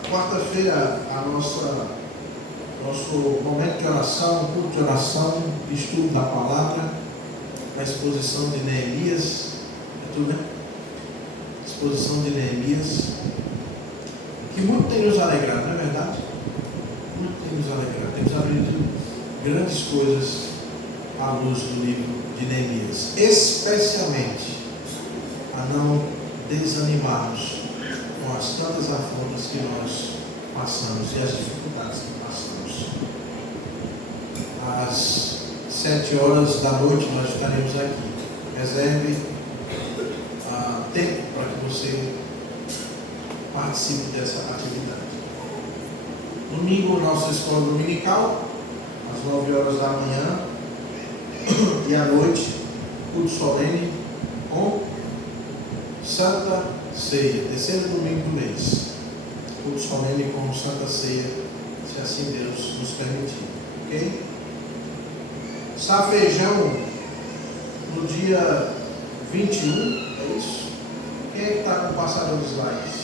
Quarta-feira, nosso momento de oração, culto de oração, estudo da palavra, a exposição de Neemias, é tudo, né? Exposição de Neemias, que muito tem nos alegrado, não é verdade? Muito tem nos alegrado. Temos aprendido grandes coisas à luz do livro de Neemias, especialmente a não desanimarmos com as tantas afrontas que nós passamos e as dificuldades que passamos. Às 7 horas da noite nós estaremos aqui. Reserve tempo para que você participe dessa atividade. Domingo, nossa escola dominical, às 9 horas da manhã. E à noite, culto solene com Santa Ceia, terceiro domingo do mês. Culto solene com Santa Ceia, se assim Deus nos permitir. Ok? Safejão no dia 21, é isso? Quem é que está com o passador dos slides?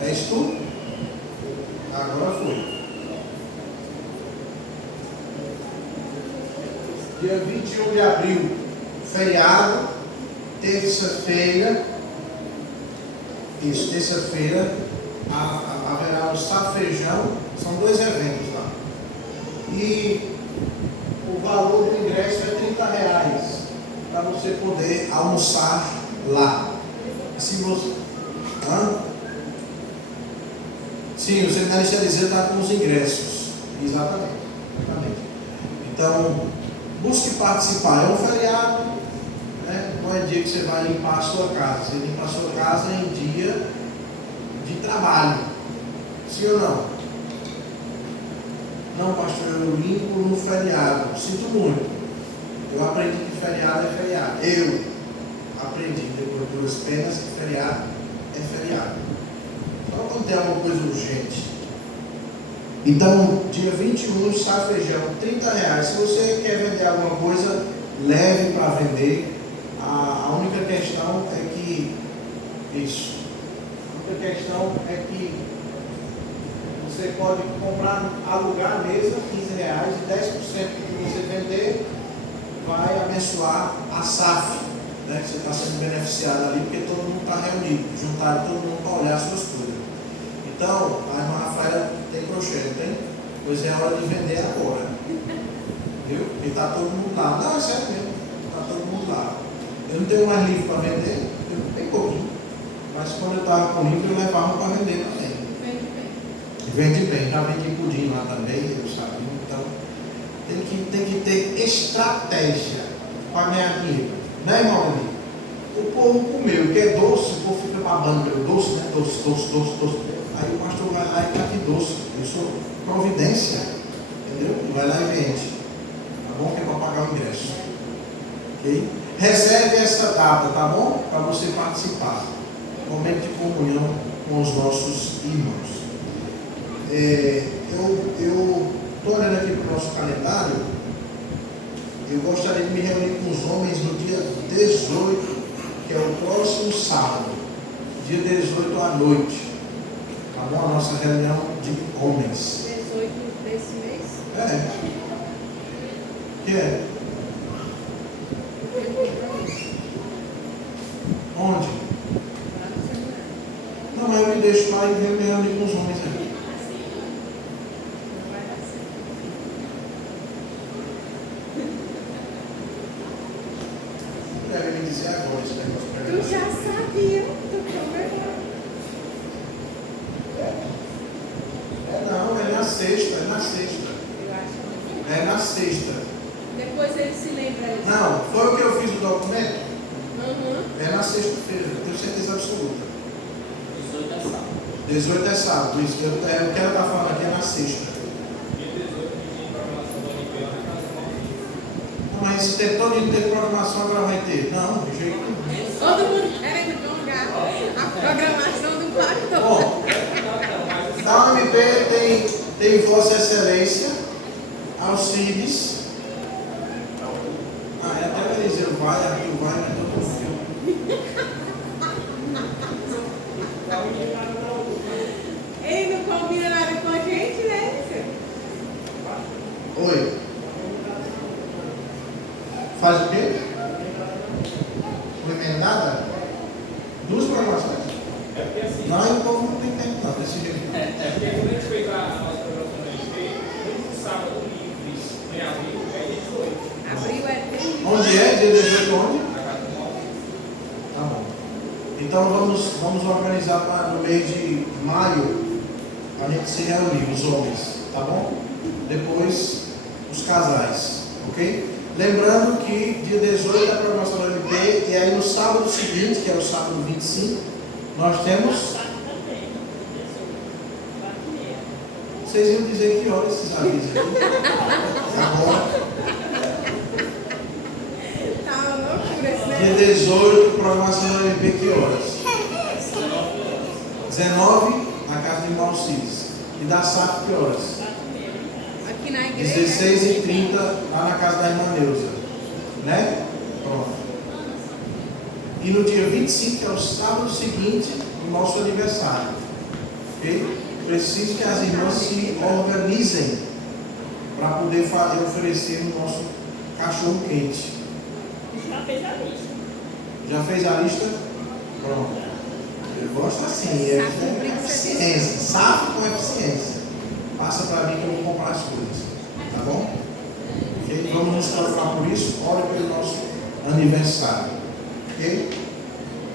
És tu? Agora foi. Dia 21 de abril, feriado, terça-feira, haverá o Safejão, são 2 eventos lá. E o valor do ingresso é R$30, para você poder almoçar lá. Se você... Sim, o seminarista Eliseu está com os ingressos. Exatamente. Então, busque participar. É um feriado, né? Não é dia que você vai limpar a sua casa. Você limpa a sua casa em dia de trabalho. Sim ou não? Não, pastor, eu limpo no feriado. Sinto muito. Eu aprendi que feriado é feriado. Eu aprendi, depois de 2 penas, que feriado é feriado. Só quando tem alguma coisa urgente. Então, dia 21, sal e feijão, R$30. Se você quer vender alguma coisa, leve para vender. A única questão é que isso. A única questão é que você pode comprar, alugar a mesa, R$15 e 10% que você vender vai abençoar a SAF, né? Que você está sendo beneficiado ali, porque todo mundo está reunido, juntaram todo mundo para olhar as suas coisas. Então, a irmã Rafaela tem crochê, não tem? Pois é hora de vender agora. Viu? Porque está todo mundo lá. Não, é sério mesmo, está todo mundo lá. Eu não tenho mais livro para vender, eu tenho pouquinho. Mas quando eu estava com livro, eu levava para vender também. Vende bem, já vendi pudim lá também, eu sabia. Então, tem que ter estratégia para ganhar dinheiro. Né, irmão? O povo comeu, que é doce, o povo fica babando pelo doce, né? Doce. Aí o pastor vai lá e tá aqui doce. Eu sou providência, entendeu? Vai lá e vende. Tá bom? Que é para pagar o ingresso. Ok? Reserve essa data, tá bom? Para você participar. Momento de comunhão com os nossos irmãos. Eu estou olhando aqui para o nosso calendário. Eu gostaria de me reunir com os homens no dia 18, que é o próximo sábado, dia 18 à noite. Tá bom? A nossa reunião de homens. 18 desse mês? Que é? Onde? Não, mas eu me deixo lá e venho me reunir com os homens aqui. Deve me dizer agora esse negócio para mim. Tu já sabia, tu prometeu. Não, é na sexta, Eu acho. É na sexta. Depois ele se lembra disso. Não, foi o que eu fiz o documento? Uhum. É na sexta-feira, tenho certeza absoluta. 18 é sábado. 18 é sábado, isso que eu quero estar falando aqui é na sexta. Não, mas esse tempo todo não tem programação, agora vai ter. Não, de jeito nenhum. Todo mundo querendo jogar a programação do pastor. Bom, da UMP tem Vossa Excelência, Alcides. Até o Eliseu vai, Arthur vai, mas eu não confio. Ele não combina nada com a gente, né? Oi. Faz o quê? Não emendada? Duas programações? Não, o povo não tem tempo não, desse jeito. Porque quando a gente fez a nossa programação do MP, no sábado livre, em abril, é 18. Abril é 30. Onde é? Dia 18 onde? Na casa do Paulo. Tá bom. Então vamos organizar para no mês de maio a gente se reunir, os homens, tá bom? Depois os casais, ok? Lembrando que dia 18 é a programação do MP e aí no sábado seguinte, que é o sábado 25, nós temos. Vocês iam dizer que horas esses avisos aqui? Agora. Tá uma loucura esse Dia negócio. 18, programação do MP, que horas? 19, na casa do irmão Alcides. E da SAF, que horas? Aqui na igreja. 16h30, lá na casa da irmã Neuza. Né? Pronto. E no dia 25, que é o sábado seguinte, o nosso aniversário. Ok? Preciso que as irmãs se organizem para poder oferecer o nosso cachorro quente. Já fez a lista. Já fez a lista? Pronto. Eu gosto assim, é eficiência. Sabe com eficiência. Passa para mim que eu vou comprar as coisas. Tá bom? Ok? Vamos nos preocupar por isso. Ore pelo nosso aniversário. Ok?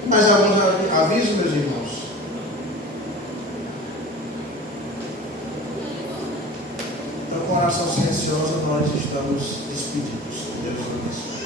Mais alguns avisos, meus irmãos? Então, com oração silenciosa, nós estamos despedidos. Deus abençoe.